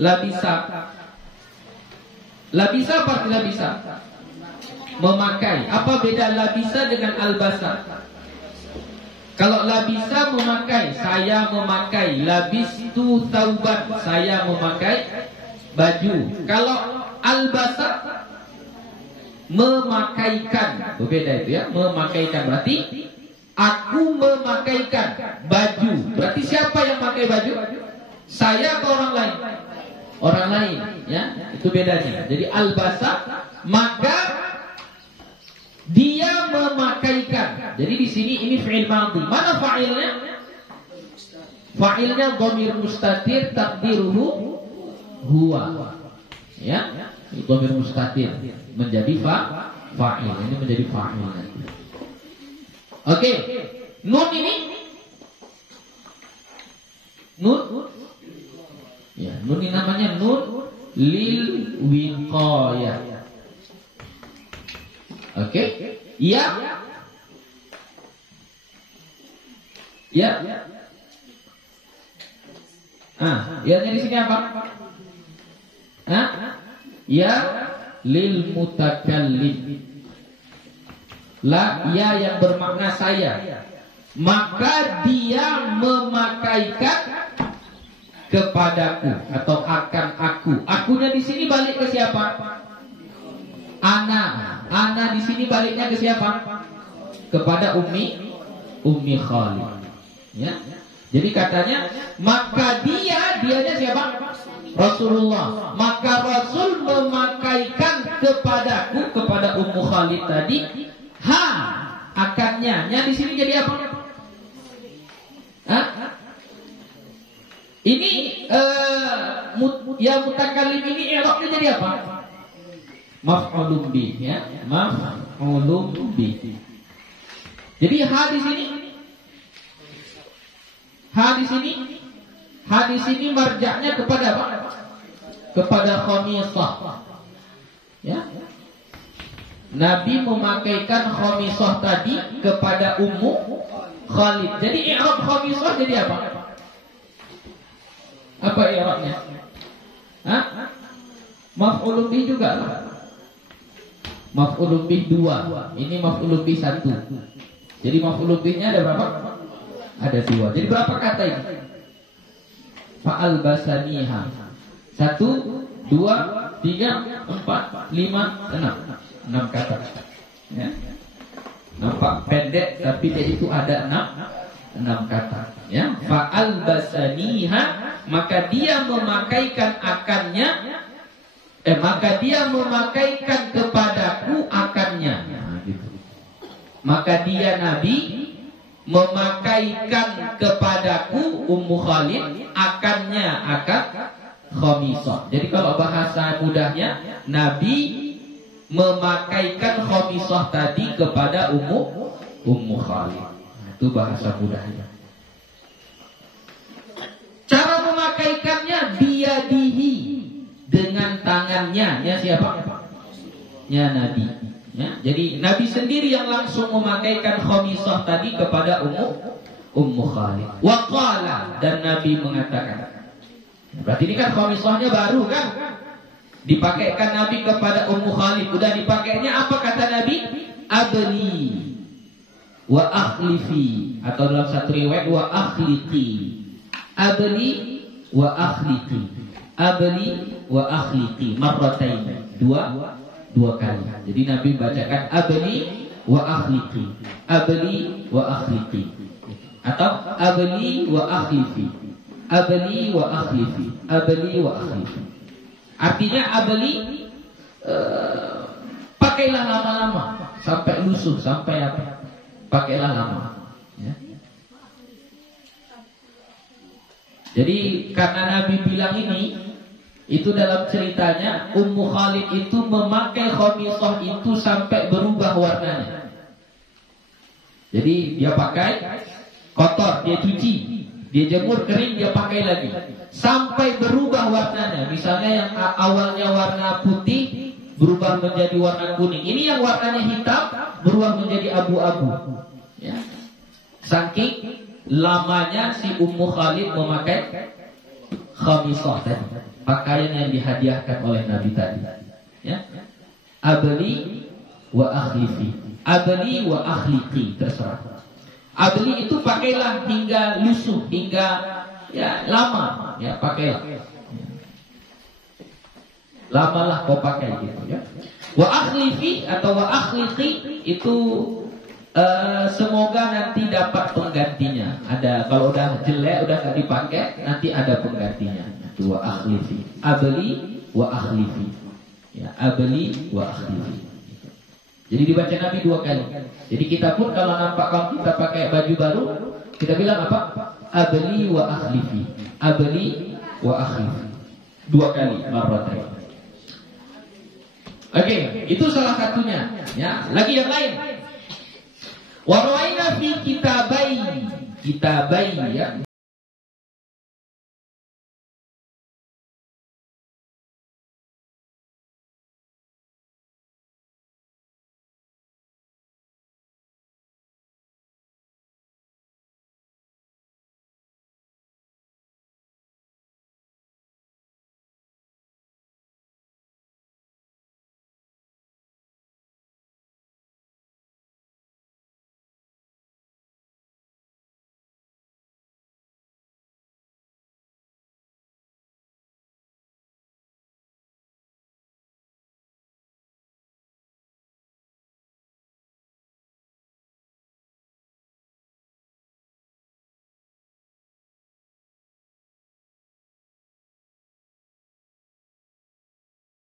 Labisa. Labisa apa arti labisa? memakai. Apa beda labisa dengan albasa? Kalau labisa memakai, saya memakai. Labistu thawban, saya memakai baju. Kalau albasa memakaikan, berbeda itu ya. Memakaikan berarti aku memakaikan baju. Berarti siapa yang pakai baju? Saya atau orang lain? Orang lain, ya. Itu bedanya. Jadi albasa, maka dia memakaikan. Jadi di sini ini fi'il madhi. Mana fa'ilnya? Fa'ilnya dhamir mustatir takdiruhu huwa. Ya, dhamir mustatir menjadi fa'il. Ini menjadi fa'il nanti. Oke. Nun ini nun. Ya, nun ini namanya nun lil wiqayah. Oke, ya, ya, ya di sini apa? Ya, lil mutakallim. La, ya yang bermakna saya. Maka dia memakaikan kepadaku atau akan aku. Akunya di sini balik ke siapa? Ana di sini baliknya ke siapa? Kepada Ummi Khalid. Ya. Jadi katanya, maka dianya siapa? Rasulullah. Maka Rasul memakaikan kepadaku, kepada Ummu Khalid tadi, akannya. Nya di sini jadi apa? Ini ya mutakallim ini i'rabnya jadi apa? Maf'ulun bih, ya. Maf'ulun bih. Jadi ha di sini marja'nya kepada apa? Kepada khamisah. Ya. Nabi memakaikan khamisah tadi kepada Ummu Khalid. Jadi i'rab khamisah jadi apa? Apa i'rabnya? Maf'ulun bih juga. Maf'ulun bih 2. Ini maf'ulun bih 1. Jadi maf'ulun bihnya ada berapa? Ada 2. Jadi berapa kata ini? Fa'al basaniha. 1, 2, 3, 4, 5, 6. 6 kata. Ya. Nampak pendek tapi dia itu ada 6 kata. Ya. Fa'al basaniha, maka dia memakaikan akannya. Maka dia memakaikan kepadaku akannya. Gitu. Maka dia Nabi memakaikan kepadaku Ummu Khalid akannya, akad khamisah. Jadi kalau bahasa mudahnya, Nabi memakaikan khamisah tadi kepada Ummu Khalid. Itu bahasa mudahnya. Cara memakaikannya biyadihi, dengan tangannya. Ya siapa? Ya Nabi. Ya, jadi Nabi sendiri yang langsung memakaikan khamisah tadi kepada Ummu Khalid. Wa qala, dan Nabi mengatakan. Berarti ini kan khamisahnya baru kan? Dipakaikan Nabi kepada Ummu Khalid. Udah dipakainya apa kata Nabi? Abli wa akhlifi, atau dalam satu riwayat wa akhliqi. Abli wa akhliqi. Abli wa akhliqi marratain. Dua kali. Jadi Nabi bacakan abli wa akhliqi. Abli wa akhliqi. Atau abli wa akhlifi. Abli wa akhlifi. Abli wa akhlifi. Artinya abli pakailah lama-lama sampai lusuh, sampai apa? Pakailah lama. Ya. Jadi karena Nabi bilang ini, itu dalam ceritanya Ummu Khalid itu memakai khamisah itu sampai berubah warnanya. Jadi dia pakai kotor, dia cuci, dia jemur kering, dia pakai lagi sampai berubah warnanya. Misalnya yang awalnya warna putih berubah menjadi warna kuning. Ini yang warnanya hitam berubah menjadi abu-abu. Ya. Saking lamanya si Ummu Khalid memakai khamisah tadi, pakaian yang dihadiahkan oleh Nabi tadi. Ya. Abli wa akhlifi. Abli wa akhliqi, terserah. Abli itu pakailah hingga lusuh, hingga ya lama, ya pakailah. Lamalah kau pakai gitu ya. Wa akhlifi atau wa akhliqi itu semoga nanti dapat penggantinya. Ada, kalau udah jelek, udah gak dipakai, nanti ada penggantinya. Itu wa akhlifi. Abli wa akhlifi. Ya, abli wa akhlifi. Jadi dibaca Nabi 2 kali. Jadi kita pun kalau nampak kalau kita pakai baju baru, kita bilang apa? Abli wa akhlifi. Abli wa akhlifi. 2 kali marratan. Oke, itu salah satunya. Ya, lagi yang lain. Wa rawaina fi kitabai ya.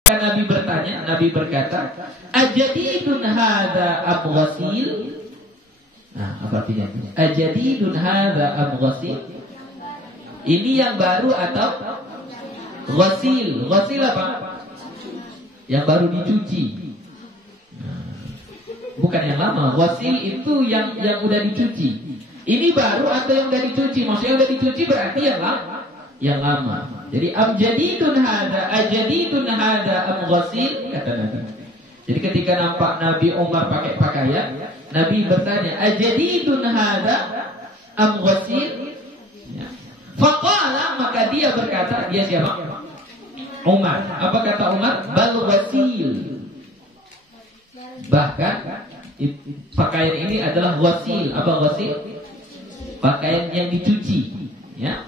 Nabi bertanya, Nabi berkata, ajadidun hadza am ghasil? Nah, apa artinya? Ajadidun hadza am ghasil? Ini yang baru atau ghasil? Ghasil apa? Yang baru dicuci. Bukan yang lama. Ghasil itu yang udah dicuci. Ini baru atau yang udah dicuci? Maksudnya udah dicuci berarti yang lama. Yang lama. Jadi amjadidun hada, ajadidun hada am ghasil, kata Nabi. Jadi ketika nampak Nabi Umar pakai pakaian, Nabi bertanya, ajadidun hada am ghasil? Ya. Faqala, maka dia berkata, dia siapa? Umar. Apa kata Umar? Bal ghasil. Bahkan pakaian ini adalah ghasil. Apa ghasil? Pakaian yang dicuci. Ya.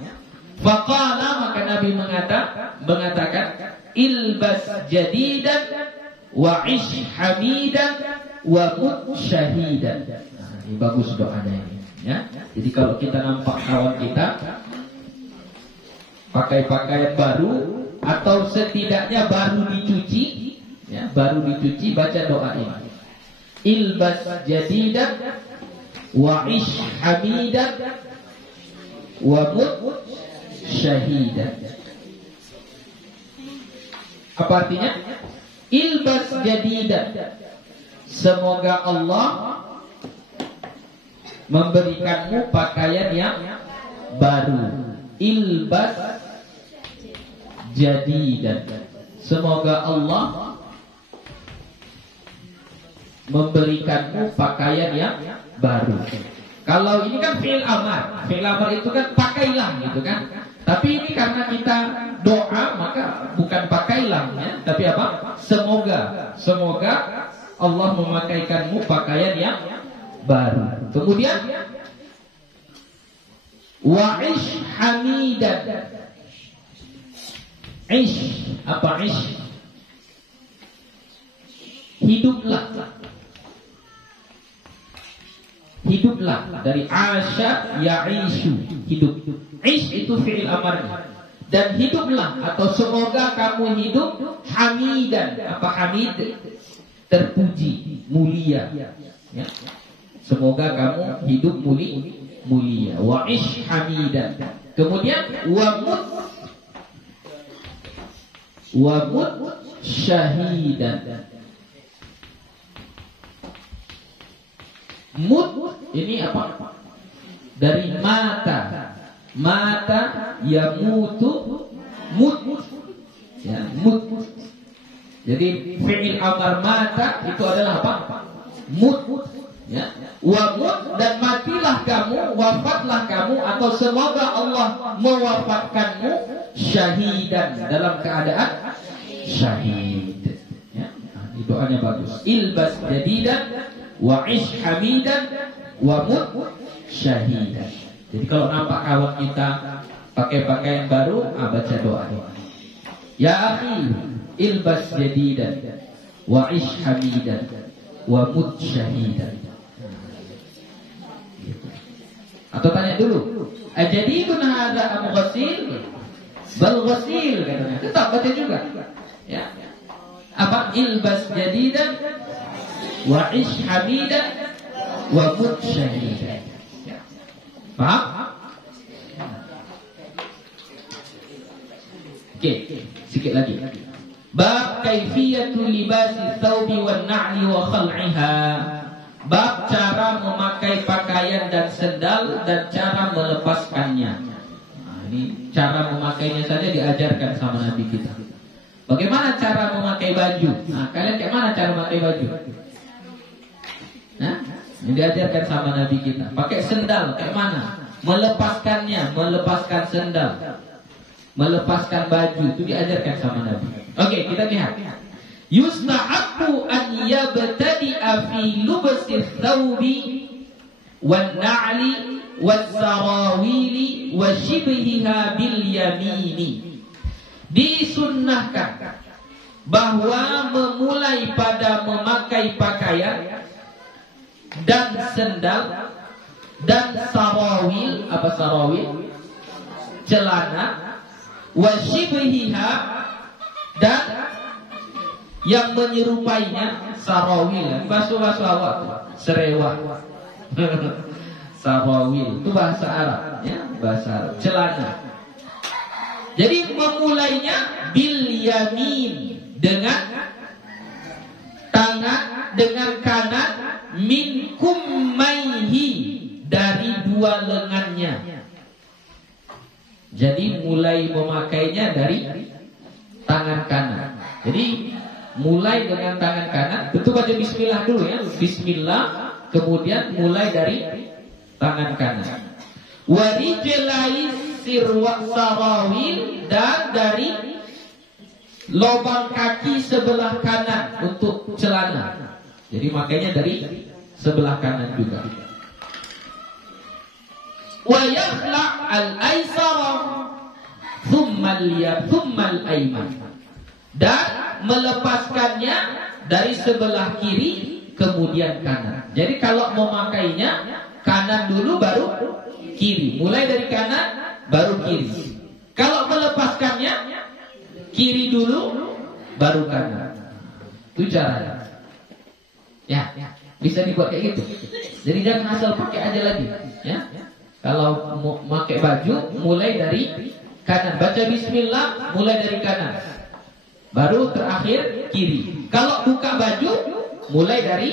Faqala, maka Nabi mengatakan ilbas jadidan wa ish hamidan wa mut syahidan. Nah, ini bagus doanya ini ya. Jadi kalau kita nampak kawan kita pakai pakaian baru atau setidaknya baru dicuci ya, baru dicuci, baca doa ini. Ilbas jadidan wa ish hamidan wa mut syahidan. Apa artinya? Ilbas jadidan. Semoga Allah memberikanmu pakaian yang baru. Ilbas jadidan. Semoga Allah memberikanmu pakaian yang baru. Kalau ini kan fi'il amar. Fi'il amar itu kan pakailah gitu kan. Tapi ini karena kita doa, maka bukan pakailah ya, tapi apa? Semoga Allah memakaikanmu pakaian yang baru. Kemudian wa'ish hamidan. Ish, apa ish? Hiduplah. Hiduplah, dari asya ya'ishu, hidup. Ish itu fi'il amarnya. Dan hiduplah atau semoga kamu hidup hamidan. Apa hamid? Terpuji, mulia ya. Semoga kamu hidup mulia. Wa ish hamidan. Kemudian wa mut syahidan. Mut ini apa? Dari mata. Mata yamutu mut. Ya, mut. Jadi fi'il amar mata itu adalah apa? Mut. Ya. Wa mut, dan matilah kamu, wafatlah kamu, atau semoga Allah mewafatkanmu syahidan, dalam keadaan syahid. Ya. Doanya bagus. Ilbas jadidan wa ish hamidan wa mut syahidan. Jadi kalau nampak kawan kita pakai pakaian baru, baca doa. Ya akhi, ilbas jadidan wa ish hamidan wa mut syahidan. Atau tanya dulu, ajadidun hadza am ghasil? Bal ghasil katanya. Tetap baca juga. Ya. Apa? Ilbas jadidan wa ish hamidan wa mut syahidan. Paham? Oke, sedikit lagi. Bab kaifiyatul libasi thawbi wan na'li wa khal'iha. Bab cara memakai pakaian dan sendal dan cara melepaskannya. Nah, ini cara memakainya saja diajarkan sama Nabi kita. Bagaimana cara memakai baju? Nah, kalian kayak mana cara memakai baju? Nah, ini diajarkan sama Nabi kita. Pakai sendal kayak mana? Melepaskannya, melepaskan sendal, melepaskan baju itu diajarkan sama Nabi. Oke, kita lihat. Yustahabbu an yabtadi'a fi lubsi thawbi wan na'li was sarawili wa shibhiha bil yamini. Disunnahkan bahwa memulai pada memakai pakaian dan sendal dan sarawil, apa sarawil? Celana, wasyibhiha, dan yang menyerupainya, sarawil. Bahasa awak, serewah. Sarawil itu bahasa Arab, ya, bahasa Arab. Celana. Jadi memulainya bil yamin, dengan tangan, dengan kanan, min kummaihi, dari dua lengannya. Jadi mulai memakainya dari tangan kanan. Jadi mulai dengan tangan kanan, betul baca bismillah dulu ya. Bismillah, kemudian mulai dari tangan kanan. Wa rijlais sirwa sarawil, dan dari lubang kaki sebelah kanan untuk celana. Jadi makanya dari sebelah kanan juga. Wa yakhla' al-aysara thumma al-ayman, dan melepaskannya dari sebelah kiri kemudian kanan. Jadi kalau memakainya kanan dulu baru kiri, mulai dari kanan baru kiri. Kalau melepaskannya kiri dulu baru kanan. Itu caranya. Ya, bisa dibuat kayak gitu. Jadi jangan asal pakai aja lagi, ya. Kalau mau pakai baju mulai dari kanan, baca bismillah mulai dari kanan, baru terakhir kiri. Kalau buka baju mulai dari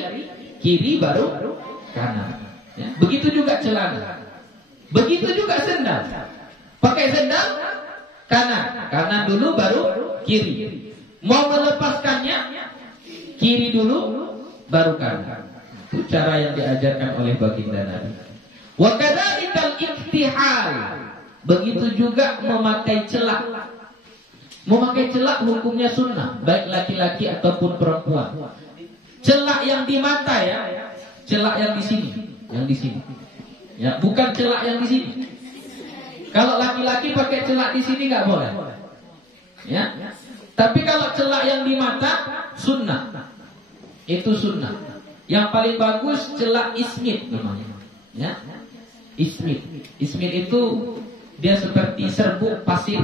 kiri baru kanan, ya. Begitu juga celana, begitu juga sendal. Pakai sendal kanan dulu baru kiri. Mau melepaskannya kiri dulu baru kanan. Itu cara yang diajarkan oleh baginda Nabi. Wa kadzalikal iftihal, begitu juga memakai celak. Memakai celak hukumnya sunnah, baik laki-laki ataupun perempuan. Celak yang di mata ya, celak yang di sini, ya, bukan celak yang di sini. Kalau laki-laki pakai celak di sini nggak boleh, ya. Tapi kalau celak yang di mata sunnah, itu sunnah. Yang paling bagus celak ismit namanya, ya. Ismit itu dia seperti serbuk pasir.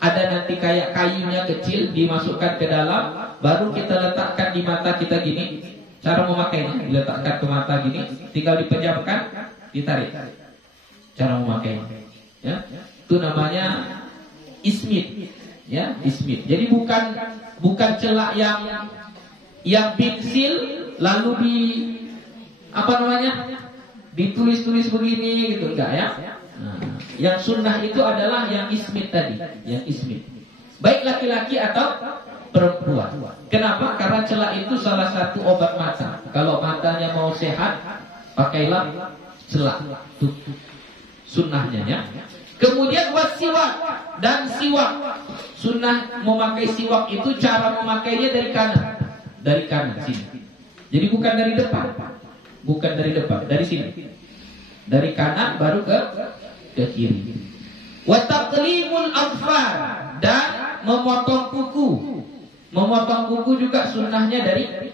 Ada nanti kayak kayunya kecil dimasukkan ke dalam, baru kita letakkan di mata kita gini. Cara memakainya diletakkan ke mata gini, tinggal dipejamkan, ditarik. Cara memakainya, ya. Itu namanya ismit, ya, ismit. Jadi bukan celak yang pensil lalu di apa namanya? Ditulis-tulis begini gitu, enggak ya? Nah, yang sunnah itu adalah yang ismit tadi, yang ismit. Baik laki-laki atau perempuan. Kenapa? Karena celak itu salah satu obat mata. Kalau matanya mau sehat, pakailah celak. Itu sunnahnya, ya. Kemudian wasiwak dan siwak. Sunnah memakai siwak itu cara memakainya dari kanan. dari kanan sini. Jadi bukan dari depan. Bukan dari depan, dari sini. Dari kanan baru ke kiri. Wa taqlimul adfar, dan memotong kuku. Memotong kuku juga sunnahnya dari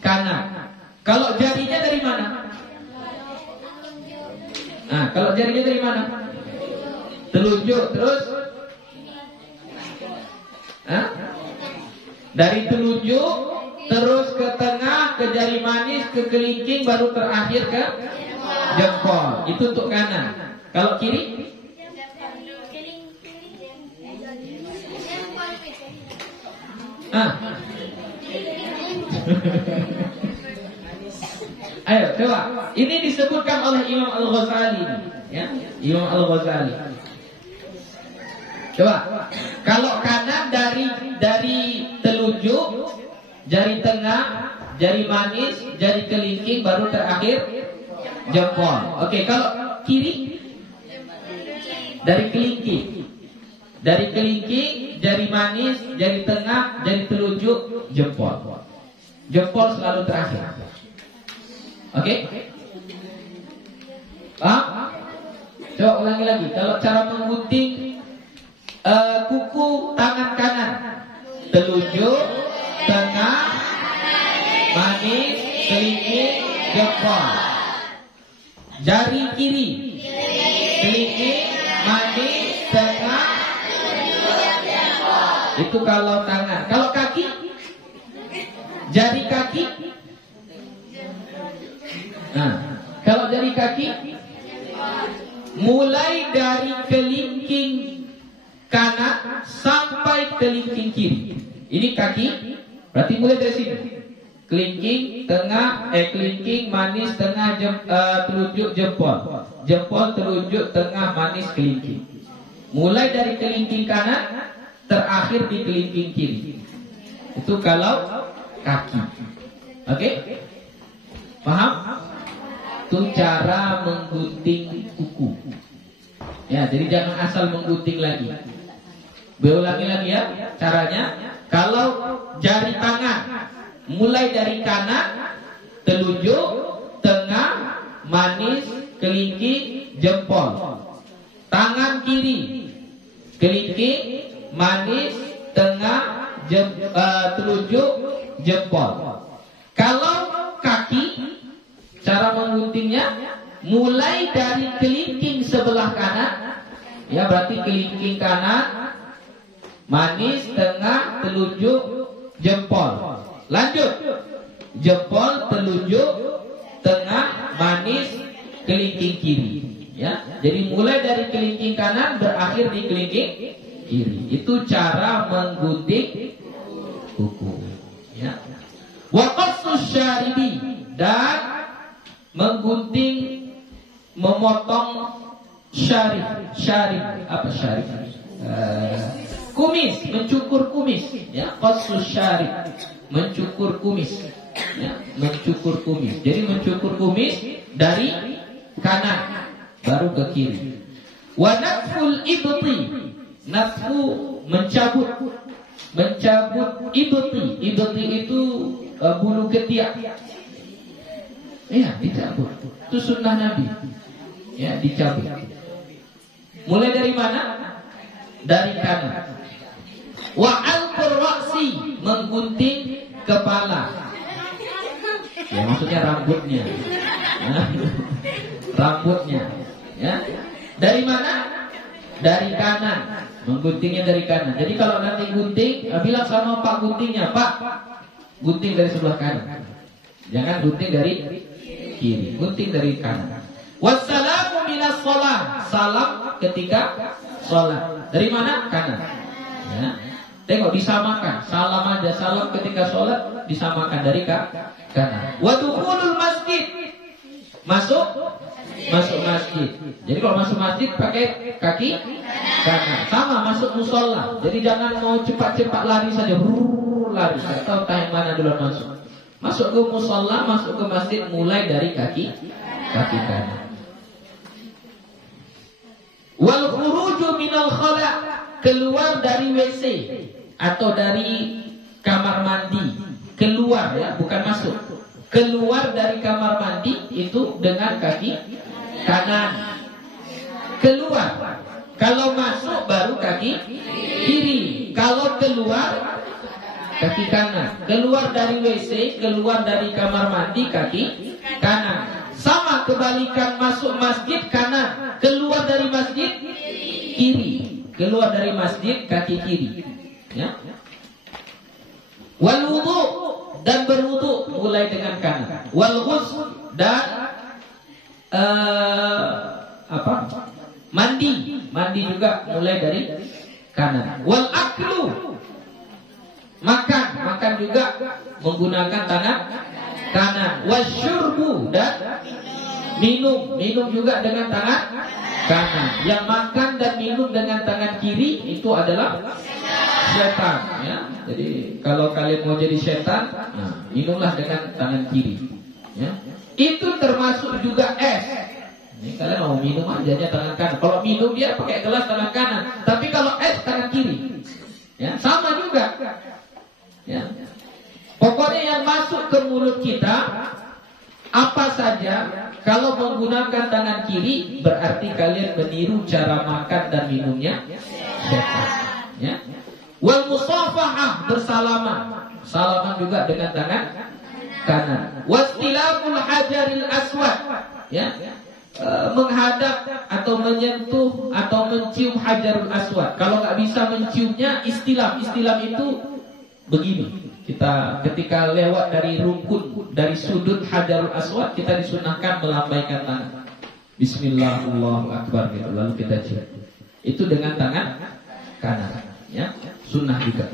kanan. Kalau jarinya dari mana? Nah, kalau jarinya dari mana? Telunjuk, terus dari telunjuk terus ke tengah, ke jari manis, ke kelingking, baru terakhir ke jempol. Itu untuk kanan. Kalau kiri? Ayo coba. Ini disebutkan oleh Imam Al-Ghazali, ya, Imam Al-Ghazali. Coba. Kalau kanan dari telunjuk, jari tengah, jari manis, jari kelingking, baru terakhir jempol. Oke, kalau kiri dari kelingking. Dari kelingking, jari manis, jari tengah, jari telunjuk, jempol. Jempol selalu terakhir. Oke? Paham? Coba ulangi lagi. Kalau cara menggunting kuku tangan kanan, telunjuk, tengah, manis, kelingking, jempol. Jari kiri, kelingking, manis, tengah, itu kalau tangan. Kalau kaki, jari kaki. Nah, kalau jari kaki, mulai dari kelingking kanan sampai kelingking kiri. Ini kaki, berarti mulai dari sini. Kelingking, tengah, kelingking, manis, tengah, telunjuk, jempol. Jempol, telunjuk, tengah, manis, kelingking. Mulai dari kelingking kanan, terakhir di kelingking kiri. Itu kalau kaki. Oke? Paham? Itu cara menggunting kuku. Ya, jadi jangan asal menggunting lagi. Ulangi lagi ya caranya. Kalau jari tangan mulai dari kanan, telunjuk, tengah, manis, kelingking, jempol. Tangan kiri, kelingking, manis, tengah, telunjuk, jempol. Kalau kaki, cara mengguntingnya mulai dari kelingking sebelah kanan, ya berarti kelingking kanan, manis, tengah, telunjuk, jempol. Lanjut, jempol, telunjuk, tengah, manis, kelingking kiri. Ya, jadi mulai dari kelingking kanan berakhir di kelingking kiri. Itu cara menggunting kuku. Ya. Wa qassus syaribi, dan menggunting, memotong syarif. Syarif apa syarif? Kumis, mencukur kumis. Ya, qassus syarif, mencukur kumis. Ya, mencukur kumis. Jadi mencukur kumis dari kanan baru ke kiri. Wa natful ibti, natfu mencabut. Mencabut ibti. Ibti itu bulu ketiak. Iya, dicabut. Itu sunnah Nabi. Ya, dicabut. Mulai dari mana? Dari kanan. Wa alqur ra'si, menggunting kepala. Ya, maksudnya rambutnya. Rambutnya. Ya. Dari mana? Dari kanan. Mengguntingnya dari kanan. Jadi kalau nanti gunting, bilang sama Pak guntingnya, Pak, gunting dari sebelah kanan. Jangan gunting dari kiri, gunting dari kanan. Wassalamu minas sholat, salam ketika sholat. Dari mana? Kanan. Ya. Tengok, disamakan. Salam aja, salam ketika sholat disamakan dari kanan. Wa dukhulul masjid, masuk masjid. Jadi kalau masuk masjid pakai kaki kanan. Sama masuk musola. Jadi jangan mau cepat-cepat lari saja, lari. Atau tahu mana dulu masuk. Masuk ke musola, masuk ke masjid mulai dari kaki kanan. Wal khuruju minal khala, keluar dari WC atau dari kamar mandi. keluar ya, bukan masuk. Keluar dari kamar mandi itu dengan kaki kanan. Keluar. Kalau masuk baru kaki kiri. Kalau keluar kaki kanan. Keluar dari WC, keluar dari kamar mandi kaki kanan. Sama kebalikan, masuk masjid kanan, keluar dari masjid kiri. Keluar dari masjid kaki kiri. Ya. Wal wudu, dan berwudu mulai dengan kanan. Wal ghusl, dan mandi juga mulai dari kanan. Wal aklu, makan juga menggunakan tangan kanan. Wasyurbu, dan minum juga dengan tangan kanan. Yang makan dan minum dengan tangan kiri itu adalah setan ya. Jadi kalau kalian mau jadi setan, minumlah dengan tangan kiri ya. Itu termasuk juga es. Ini kalian mau minum aja tangan kanan. Kalau minum dia pakai gelas tangan kanan, tapi kalau es tangan kiri. Ya, sama juga. Ya. Pokoknya yang masuk ke mulut kita apa saja, kalau menggunakan tangan kiri berarti kalian meniru cara makan dan minumnya setan. Ya. Wal musafahah, bersalaman. Salaman juga dengan tangan kanan. Wastilaful hajaril aswad, ya. Menghadap atau menyentuh atau mencium hajarul aswad. Kalau nggak bisa menciumnya, istilam itu begini. Kita ketika lewat dari rukun, dari sudut hajarul aswad, kita disunahkan melambaikan tangan. Bismillah, Allahu Akbar gitu. Lalu kita cium. Itu dengan tangan kanan, ya. Sunnah juga.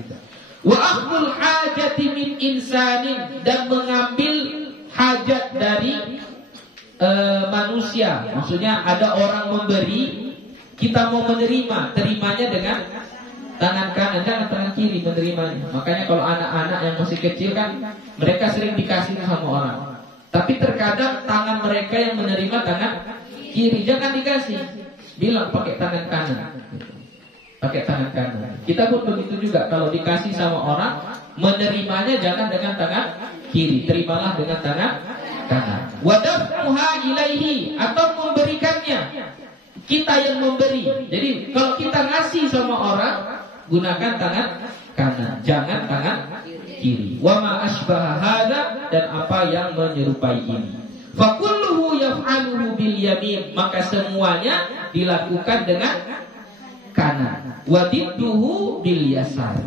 Wa akhdul hajati min insanin, dan mengambil hajat dari manusia. Maksudnya ada orang memberi, kita mau menerima, terimanya dengan tangan kanan, jangan tangan kiri menerimanya. Makanya kalau anak-anak yang masih kecil kan, mereka sering dikasih sama orang. Tapi terkadang tangan mereka yang menerima tangan kiri, jangan dikasih. Bilang pakai tangan kanan. Pakai tangan kanan. Kita pun begitu juga, kalau dikasih sama orang, menerimanya jangan dengan tangan kiri, terimalah dengan tangan kanan. Wadaf'uha ilaihi, atau memberikannya. Kita yang memberi. Jadi kalau kita ngasih sama orang, gunakan tangan kanan, jangan tangan kiri. Wa ma asbaha hadza, dan apa yang menyerupai ini. Fa kulluhu yaf'aluhu bil yamin, maka semuanya dilakukan dengan kanan. Wa didduhu bil yasar,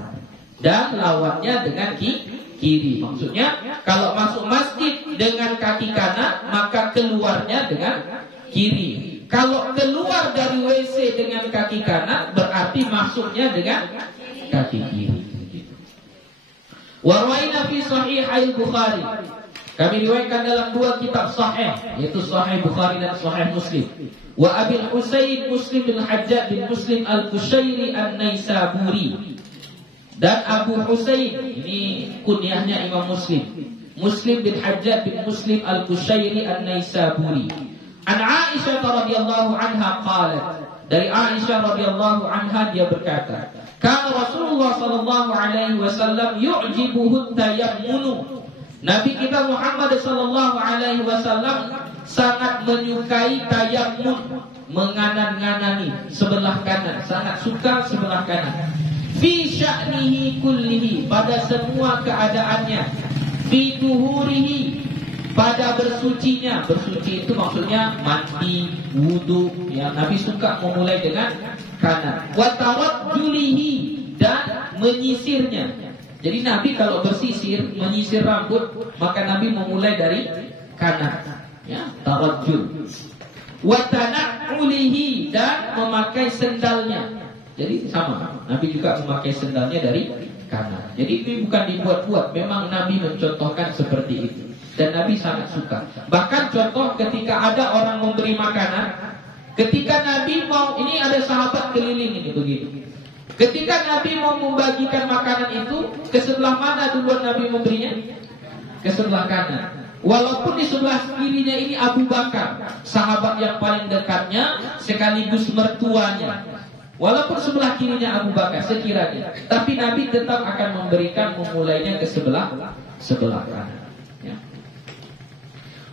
dan lawannya dengan kiri. Maksudnya kalau masuk masjid dengan kaki kanan, maka keluarnya dengan kiri. Kalau keluar dari WC dengan kaki kanan, berarti masuknya dengan kaki kiri. Wa rawaina fi sahih al-Bukhari, kami riwayatkan dalam dua kitab sahih, yaitu Sahih Bukhari dan Sahih Muslim. Wa Abil Husain Muslim bin Hajjaj bin Muslim al-Kushairi an-Naisaburi, dan Abu Husain, ini kunyahnya Imam Muslim, Muslim bin Hajjaj bin Muslim al-Kushairi an-Naisaburi. An Aisyah radhiyallahu anha qalat, dari Aisyah radhiyallahu anha dia berkata, kana Rasulullah sallallahu alaihi wasallam yu'jibuhu tayammunu, Nabi kita Muhammad sallallahu alaihi wasallam sangat menyukai tayammun, menganan-nganani sebelah kanan, sangat suka sebelah kanan. Fi sya'nihi kullihi, pada semua keadaannya. Fi tuhurihi, pada bersucinya. Bersuci itu maksudnya mandi, wudu, ya. Nabi suka memulai dengan kanan. Wa taraddulihi, dan menyisirnya. Jadi Nabi kalau bersisir, menyisir rambut, maka Nabi memulai dari kanan, ya, tarajjul. Wa tana'ulihi, dan memakai sendalnya. Jadi sama, Nabi juga memakai sendalnya dari kanan. Jadi ini bukan dibuat-buat, memang Nabi mencontohkan seperti itu. Dan Nabi sangat suka. Bahkan contoh ketika ada orang memberi makanan, ketika Nabi mau, ini ada sahabat keliling ini begini. Ketika Nabi mau membagikan makanan itu, ke sebelah mana duluan Nabi memberinya? Ke sebelah kanan. Walaupun di sebelah kirinya ini Abu Bakar, sahabat yang paling dekatnya sekaligus mertuanya. Walaupun sebelah kirinya Abu Bakar sekiranya, tapi Nabi tetap akan memberikan, memulainya ke sebelah sebelah kanan. Ya.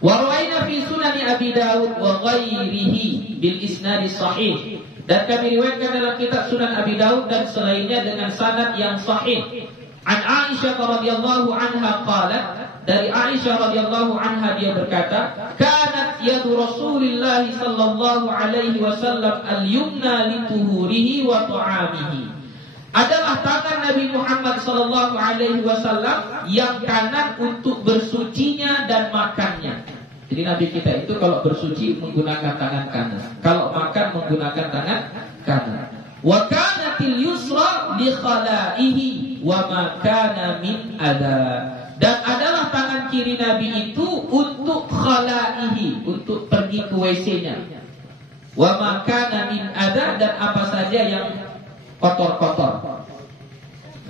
Wa rawaina fi sunani Abi Dawud wa ghairihi bil isnad sahih. Dan kami riwayatkan dalam kitab Sunan Abi Dawud dan selainnya dengan sanad yang sahih. An Aisyah radhiyallahu anha qalat, dari Aisyah radhiyallahu anha dia berkata, kanat yadu Rasulillah sallallahu alaihi wasallam al-yumna li tuhurihi wa ta'amihi. Adalah tangan Nabi Muhammad sallallahu alaihi wasallam yang kanan untuk bersucinya dan makannya. Jadi Nabi kita itu kalau bersuci menggunakan tangan kanan, kalau makan menggunakan tangan kanan. Wa kanatil yusra li khalaihi wa ma kana min adha. Dan adalah tangan kiri Nabi itu untuk khalaihi, untuk pergi ke WC-nya. Wa ma kana min adha, dan apa saja yang kotor-kotor.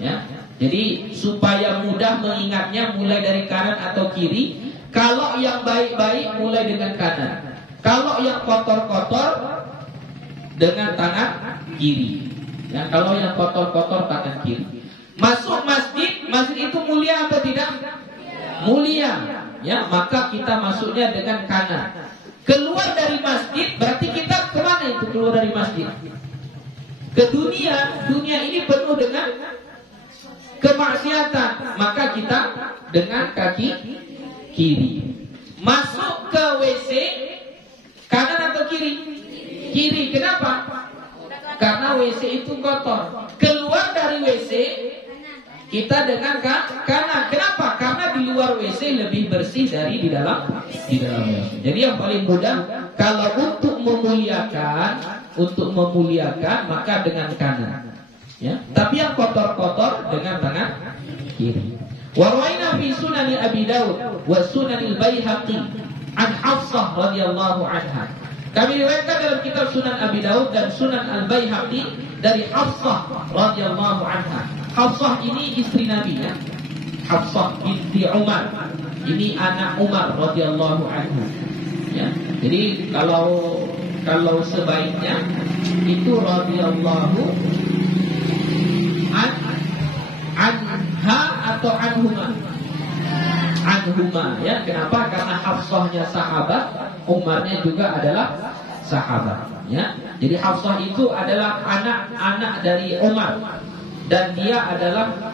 Ya. Jadi supaya mudah mengingatnya mulai dari kanan atau kiri. Kalau yang baik-baik mulai dengan kanan. Kalau yang kotor-kotor dengan tangan kiri. Ya, kalau yang kotor-kotor tangan kiri. Masuk masjid, masjid itu mulia atau tidak? Mulia. Ya, maka kita masuknya dengan kanan. Keluar dari masjid, berarti kita kemana itu keluar dari masjid? Ke dunia. Dunia ini penuh dengan kemaksiatan. Maka kita dengan kaki kiri. Masuk ke WC kanan atau kiri? Kiri. Kenapa? Karena WC itu kotor. Keluar dari WC kita dengan kanan. Kenapa? Karena di luar WC lebih bersih dari di dalam WC. Jadi yang paling mudah kalau untuk memuliakan maka dengan kanan. Ya. Tapi yang kotor-kotor dengan tangan kiri. Wa rawaina fi sunan Abi Dawud wa sunan al-Baihaqi an Hafsah radhiyallahu anha. Kami riwayatkan dalam kitab Sunan Abi Dawud dan Sunan al-Baihaqi dari Hafsah radhiyallahu anha. Hafsah ini istri Nabi ya. Hafsah binti Umar. Ini anak Umar radhiyallahu anhu. Ya. Jadi kalau sebaiknya itu radhiyallahu anha atau anhuma ya. Kenapa? Karena Hafsahnya sahabat, Umarnya juga adalah sahabat ya. Jadi Hafsah itu adalah anak dari Umar dan dia adalah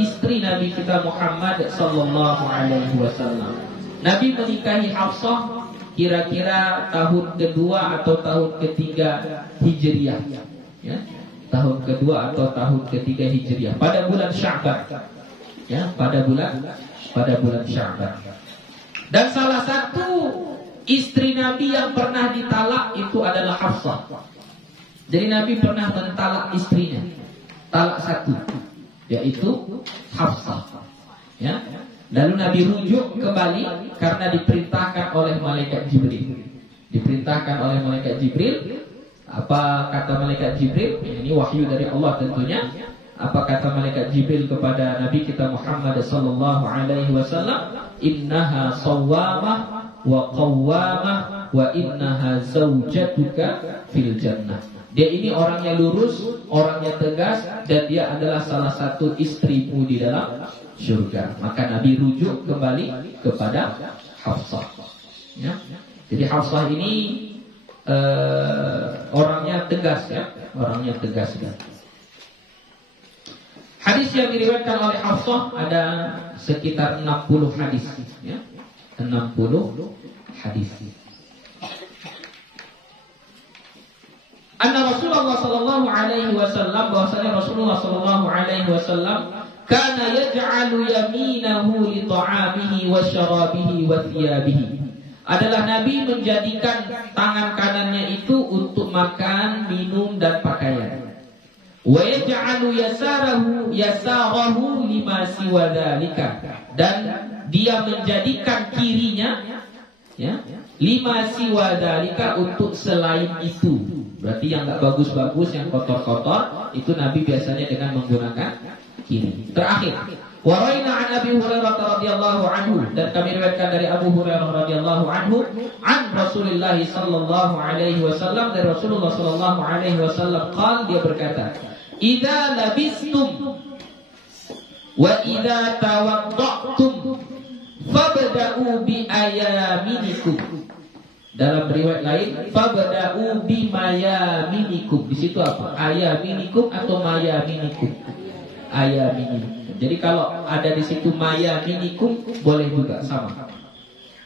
istri Nabi kita Muhammad sallallahu alaihi wasallam. Nabi menikahi Hafsah kira-kira tahun kedua atau tahun ketiga Hijriah ya. Tahun kedua atau tahun ketiga Hijriah pada bulan Sya'ban. Ya, pada bulan Sya'ban. Dan salah satu istri Nabi yang pernah ditalak itu adalah Hafsah. Jadi Nabi pernah mentalak istrinya. Talak satu, yaitu Hafsah. Ya. Lalu Nabi rujuk kembali karena diperintahkan oleh malaikat Jibril. Apa kata malaikat Jibril? Ini wahyu dari Allah tentunya. Apa kata malaikat Jibril kepada Nabi kita Muhammad sallallahu alaihi wasallam? Innaha sawwamah wa qawwamah wa innaha zaujatuka fil jannah. Dia ini orangnya lurus, orangnya tegas, dan dia adalah salah satu istrimu di dalam surga. Maka Nabi rujuk kembali kepada Hafsah. Ya. Jadi Hafsah ini orangnya tegas ya, orangnya tegas ya. Hadis yang diriwayatkan oleh Hafsah ada sekitar 60 hadis ya. 60 hadis. Anna Rasulullah sallallahu alaihi wasallam, bahwasanya Rasulullah sallallahu alaihi wasallam kana yaj'alu yaminahu li ta'amihi wa syarabihi wa thiyabihi. Adalah Nabi menjadikan tangan kanannya itu untuk makan, minum dan pakaian. Wa yaj'alu yasarahu lima siwa dzalika. Dan dia menjadikan kirinya ya, lima siwa dzalika untuk selain itu. Berarti yang enggak bagus-bagus, yang kotor-kotor, itu Nabi biasanya dengan menggunakan kiri. Terakhir, wa raina an Abi Hurairah radhiyallahu anhu, dan kami riwayatkan dari Abu Hurairah radhiyallahu anhu an Rasulullah sallallahu alaihi wasallam, dari Rasulullah sallallahu alaihi wasallam qala, dia berkata, idza labistum Wa idza tawadda'tum fabda'u bi ayaminikum. Dalam riwayat lain fabda'u bi mayaminikum. Di situ apa? Ayaminikum atau mayaminikum? Ayaminikum. Jadi kalau ada di situ mayaminikum boleh juga sama.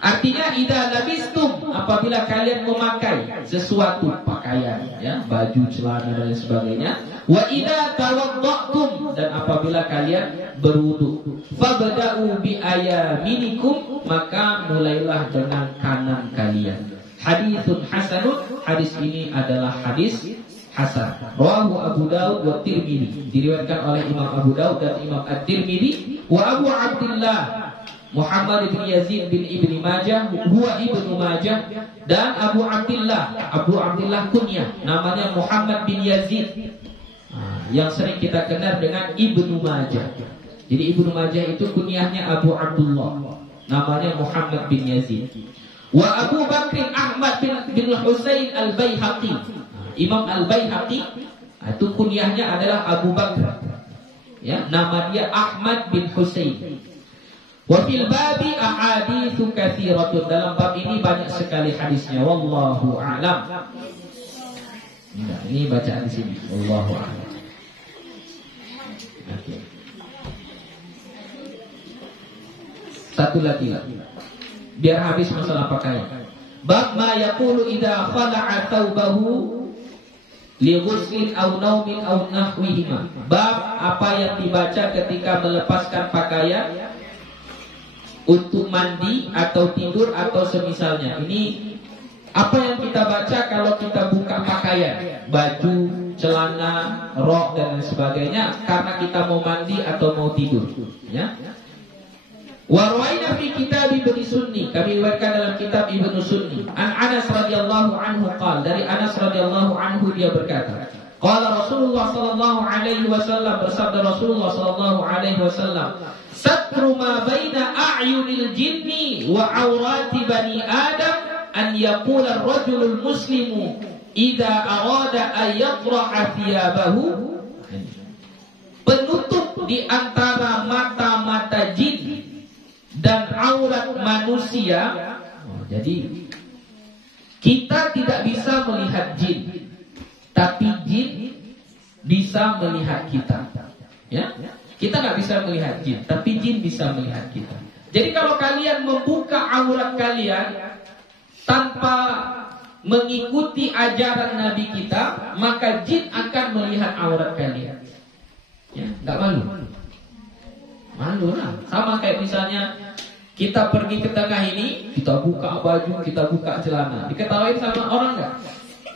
Artinya idza labistum, apabila kalian memakai sesuatu pakaian, ya, baju, celana dan lain sebagainya. Wa idza tawadda'tum, dan apabila kalian berwudu. Fabda'u bi ayaminikum, maka mulailah dengan kanan kalian. Haditsun hasanun, hadis ini adalah hadis hasan. Rawahu Abu Daud wa Tirmidzi, diriwayatkan oleh Imam Abu Daud dan Imam At-Tirmidzi. Wa Abu Abdullah Muhammad bin Yazid bin Ibni Majah, huwa Ibnu Majah, dan Abu Abdullah kunyah namanya Muhammad bin Yazid, yang sering kita kenal dengan Ibnu Majah. Jadi Ibnu Majah itu kunyahnya Abu Abdullah, namanya Muhammad bin Yazid. Wa Abu Bakr Ahmad bin Husain Al-Baihaqi, Imam Al-Baihaqi itu kunyahnya adalah Abu Bakr, ya, nama dia Ahmad bin Husain. Wa fil babi ahaditsu katsiratun, dalam bab ini banyak sekali hadisnya. Wallahu a'lam. Nah, ini bacaan di sini. Wallahu a'lam. Okay. Satu lagi lah, biar habis masalah pakaian. Bab ma yaqulu idza khala'a thawbahu li ghuslin aw naumin aw nahwihima. Bab apa yang dibaca ketika melepaskan pakaian untuk mandi atau tidur atau semisalnya. Ini apa yang kita baca kalau kita buka pakaian, baju, celana, rok dan lain sebagainya, karena kita mau mandi atau mau tidur, ya. Wa rawaina fi kitab Ibnu Sunni, kami riwayatkan dalam kitab Ibnu Sunni, an Anas radhiyallahu anhu qala, dari Anas radhiyallahu anhu dia berkata, qala Rasulullah sallallahu alaihi wasallam, bersabda Rasulullah sallallahu alaihi wasallam, satru ma baina a'yunil jinni wa awrati bani Adam an yaqula ar-rajulul muslimu idza arada an yatraha thiyabahu. Penutup di antara mata-mata jin dan aurat manusia. Jadi kita tidak bisa melihat jin, tapi jin bisa melihat kita, ya. Kita nggak bisa melihat jin, tapi jin bisa melihat kita. Jadi kalau kalian membuka aurat kalian tanpa mengikuti ajaran Nabi kita, maka jin akan melihat aurat kalian. Ya, nggak malu? Malu lah. Sama kayak misalnya kita pergi ke tengah ini, kita buka baju, kita buka celana, diketawain sama orang nggak?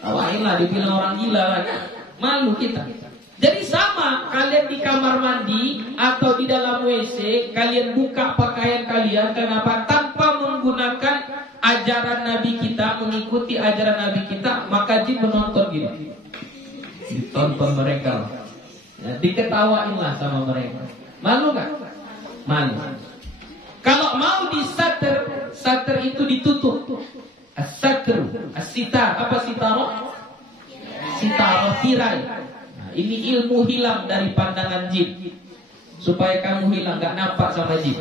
Tawain lah, dibilang orang gila lah, kan? Malu kita. Jadi sama, kalian di kamar mandi atau di dalam WC, kalian buka pakaian kalian, kenapa? Tanpa menggunakan ajaran Nabi kita, mengikuti ajaran Nabi kita, maka jin menonton gini. Ditonton mereka, ya, diketawain lah sama mereka. Malu gak? Malu. Kalau mau disater, sater itu ditutup. As-satru, as-sitar, apa sitaroh? Sitaroh, tirai. Ini ilmu hilang dari pandangan jin, supaya kamu hilang, gak nampak sama jin,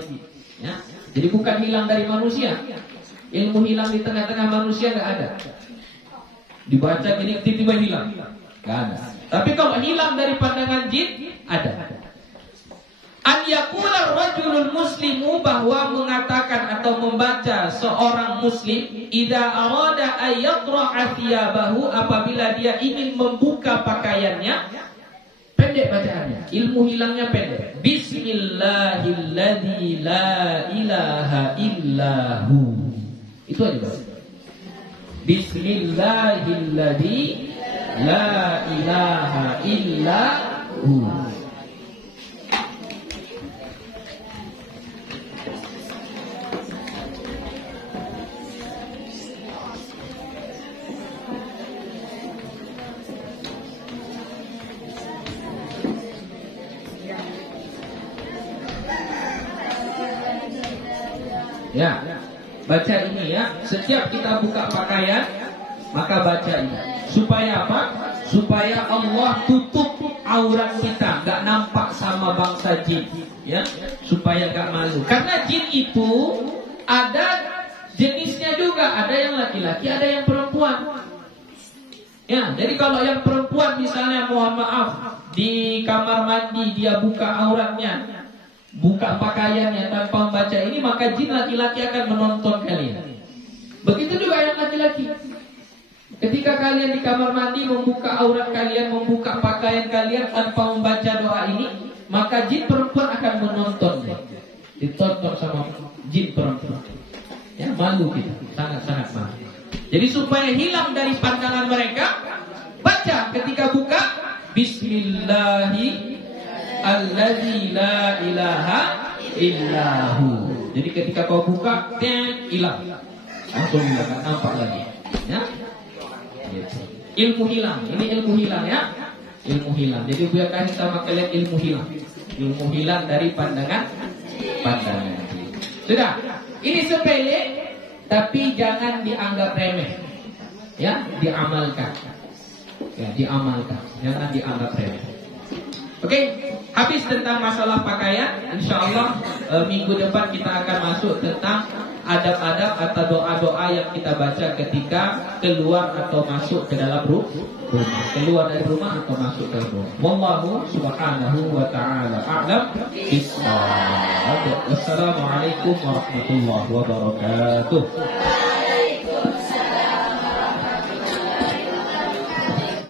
ya. Jadi bukan hilang dari manusia. Ilmu hilang di tengah-tengah manusia gak ada. Dibaca gini tiba-tiba hilang, gak ada. Tapi kalau hilang dari pandangan jin, ada. An yaqula rajulul muslimu, bahwa mengatakan atau membaca seorang muslim, idza arada ay yatraha thiyabahu, apabila dia ingin membuka pakaiannya. Pendek bacaannya, ilmu hilangnya pendek. Bismillahilladzi la ilaha illahu. Itu aja, Bang. Bismillahilladzi la ilaha illahu. Ya, baca ini ya. Setiap kita buka pakaian, maka baca ini. Supaya apa? Supaya Allah tutup aurat kita nggak nampak sama bangsa jin, ya, supaya nggak malu. Karena jin itu ada jenisnya juga, ada yang laki-laki, ada yang perempuan. Ya, jadi kalau yang perempuan misalnya, mohon maaf, di kamar mandi dia buka auratnya, buka pakaiannya tanpa membaca ini, maka jin laki-laki akan menonton kalian. Begitu juga yang laki-laki. Ketika kalian di kamar mandi membuka aurat kalian, membuka pakaian kalian tanpa membaca doa ini, maka jin perempuan akan menontonnya. Ditonton sama jin perempuan. Ya, malu kita, sangat-sangat malu. Jadi supaya hilang dari pandangan mereka, baca ketika buka Bismillahi alladzi la ilaha illahu. Jadi ketika kau buka, hilang. Langsung hilang, nampak lagi. Ya. Ilmu hilang, ini ilmu hilang, ya. Ilmu hilang. Jadi biar kasih sama kalian ilmu hilang. Ilmu hilang dari pandangan. Sudah. Ini sepele, tapi jangan dianggap remeh. Ya, diamalkan. Ya, diamalkan. Jangan dianggap remeh. Oke, habis tentang masalah pakaian. InsyaAllah minggu depan kita akan masuk tentang adab-adab atau doa-doa yang kita baca ketika keluar atau masuk ke dalam rumah. Keluar dari rumah atau masuk ke rumah. Wallahu subhanahu wa ta'ala a'lam bishawab. Wassalamualaikum warahmatullahi wabarakatuh.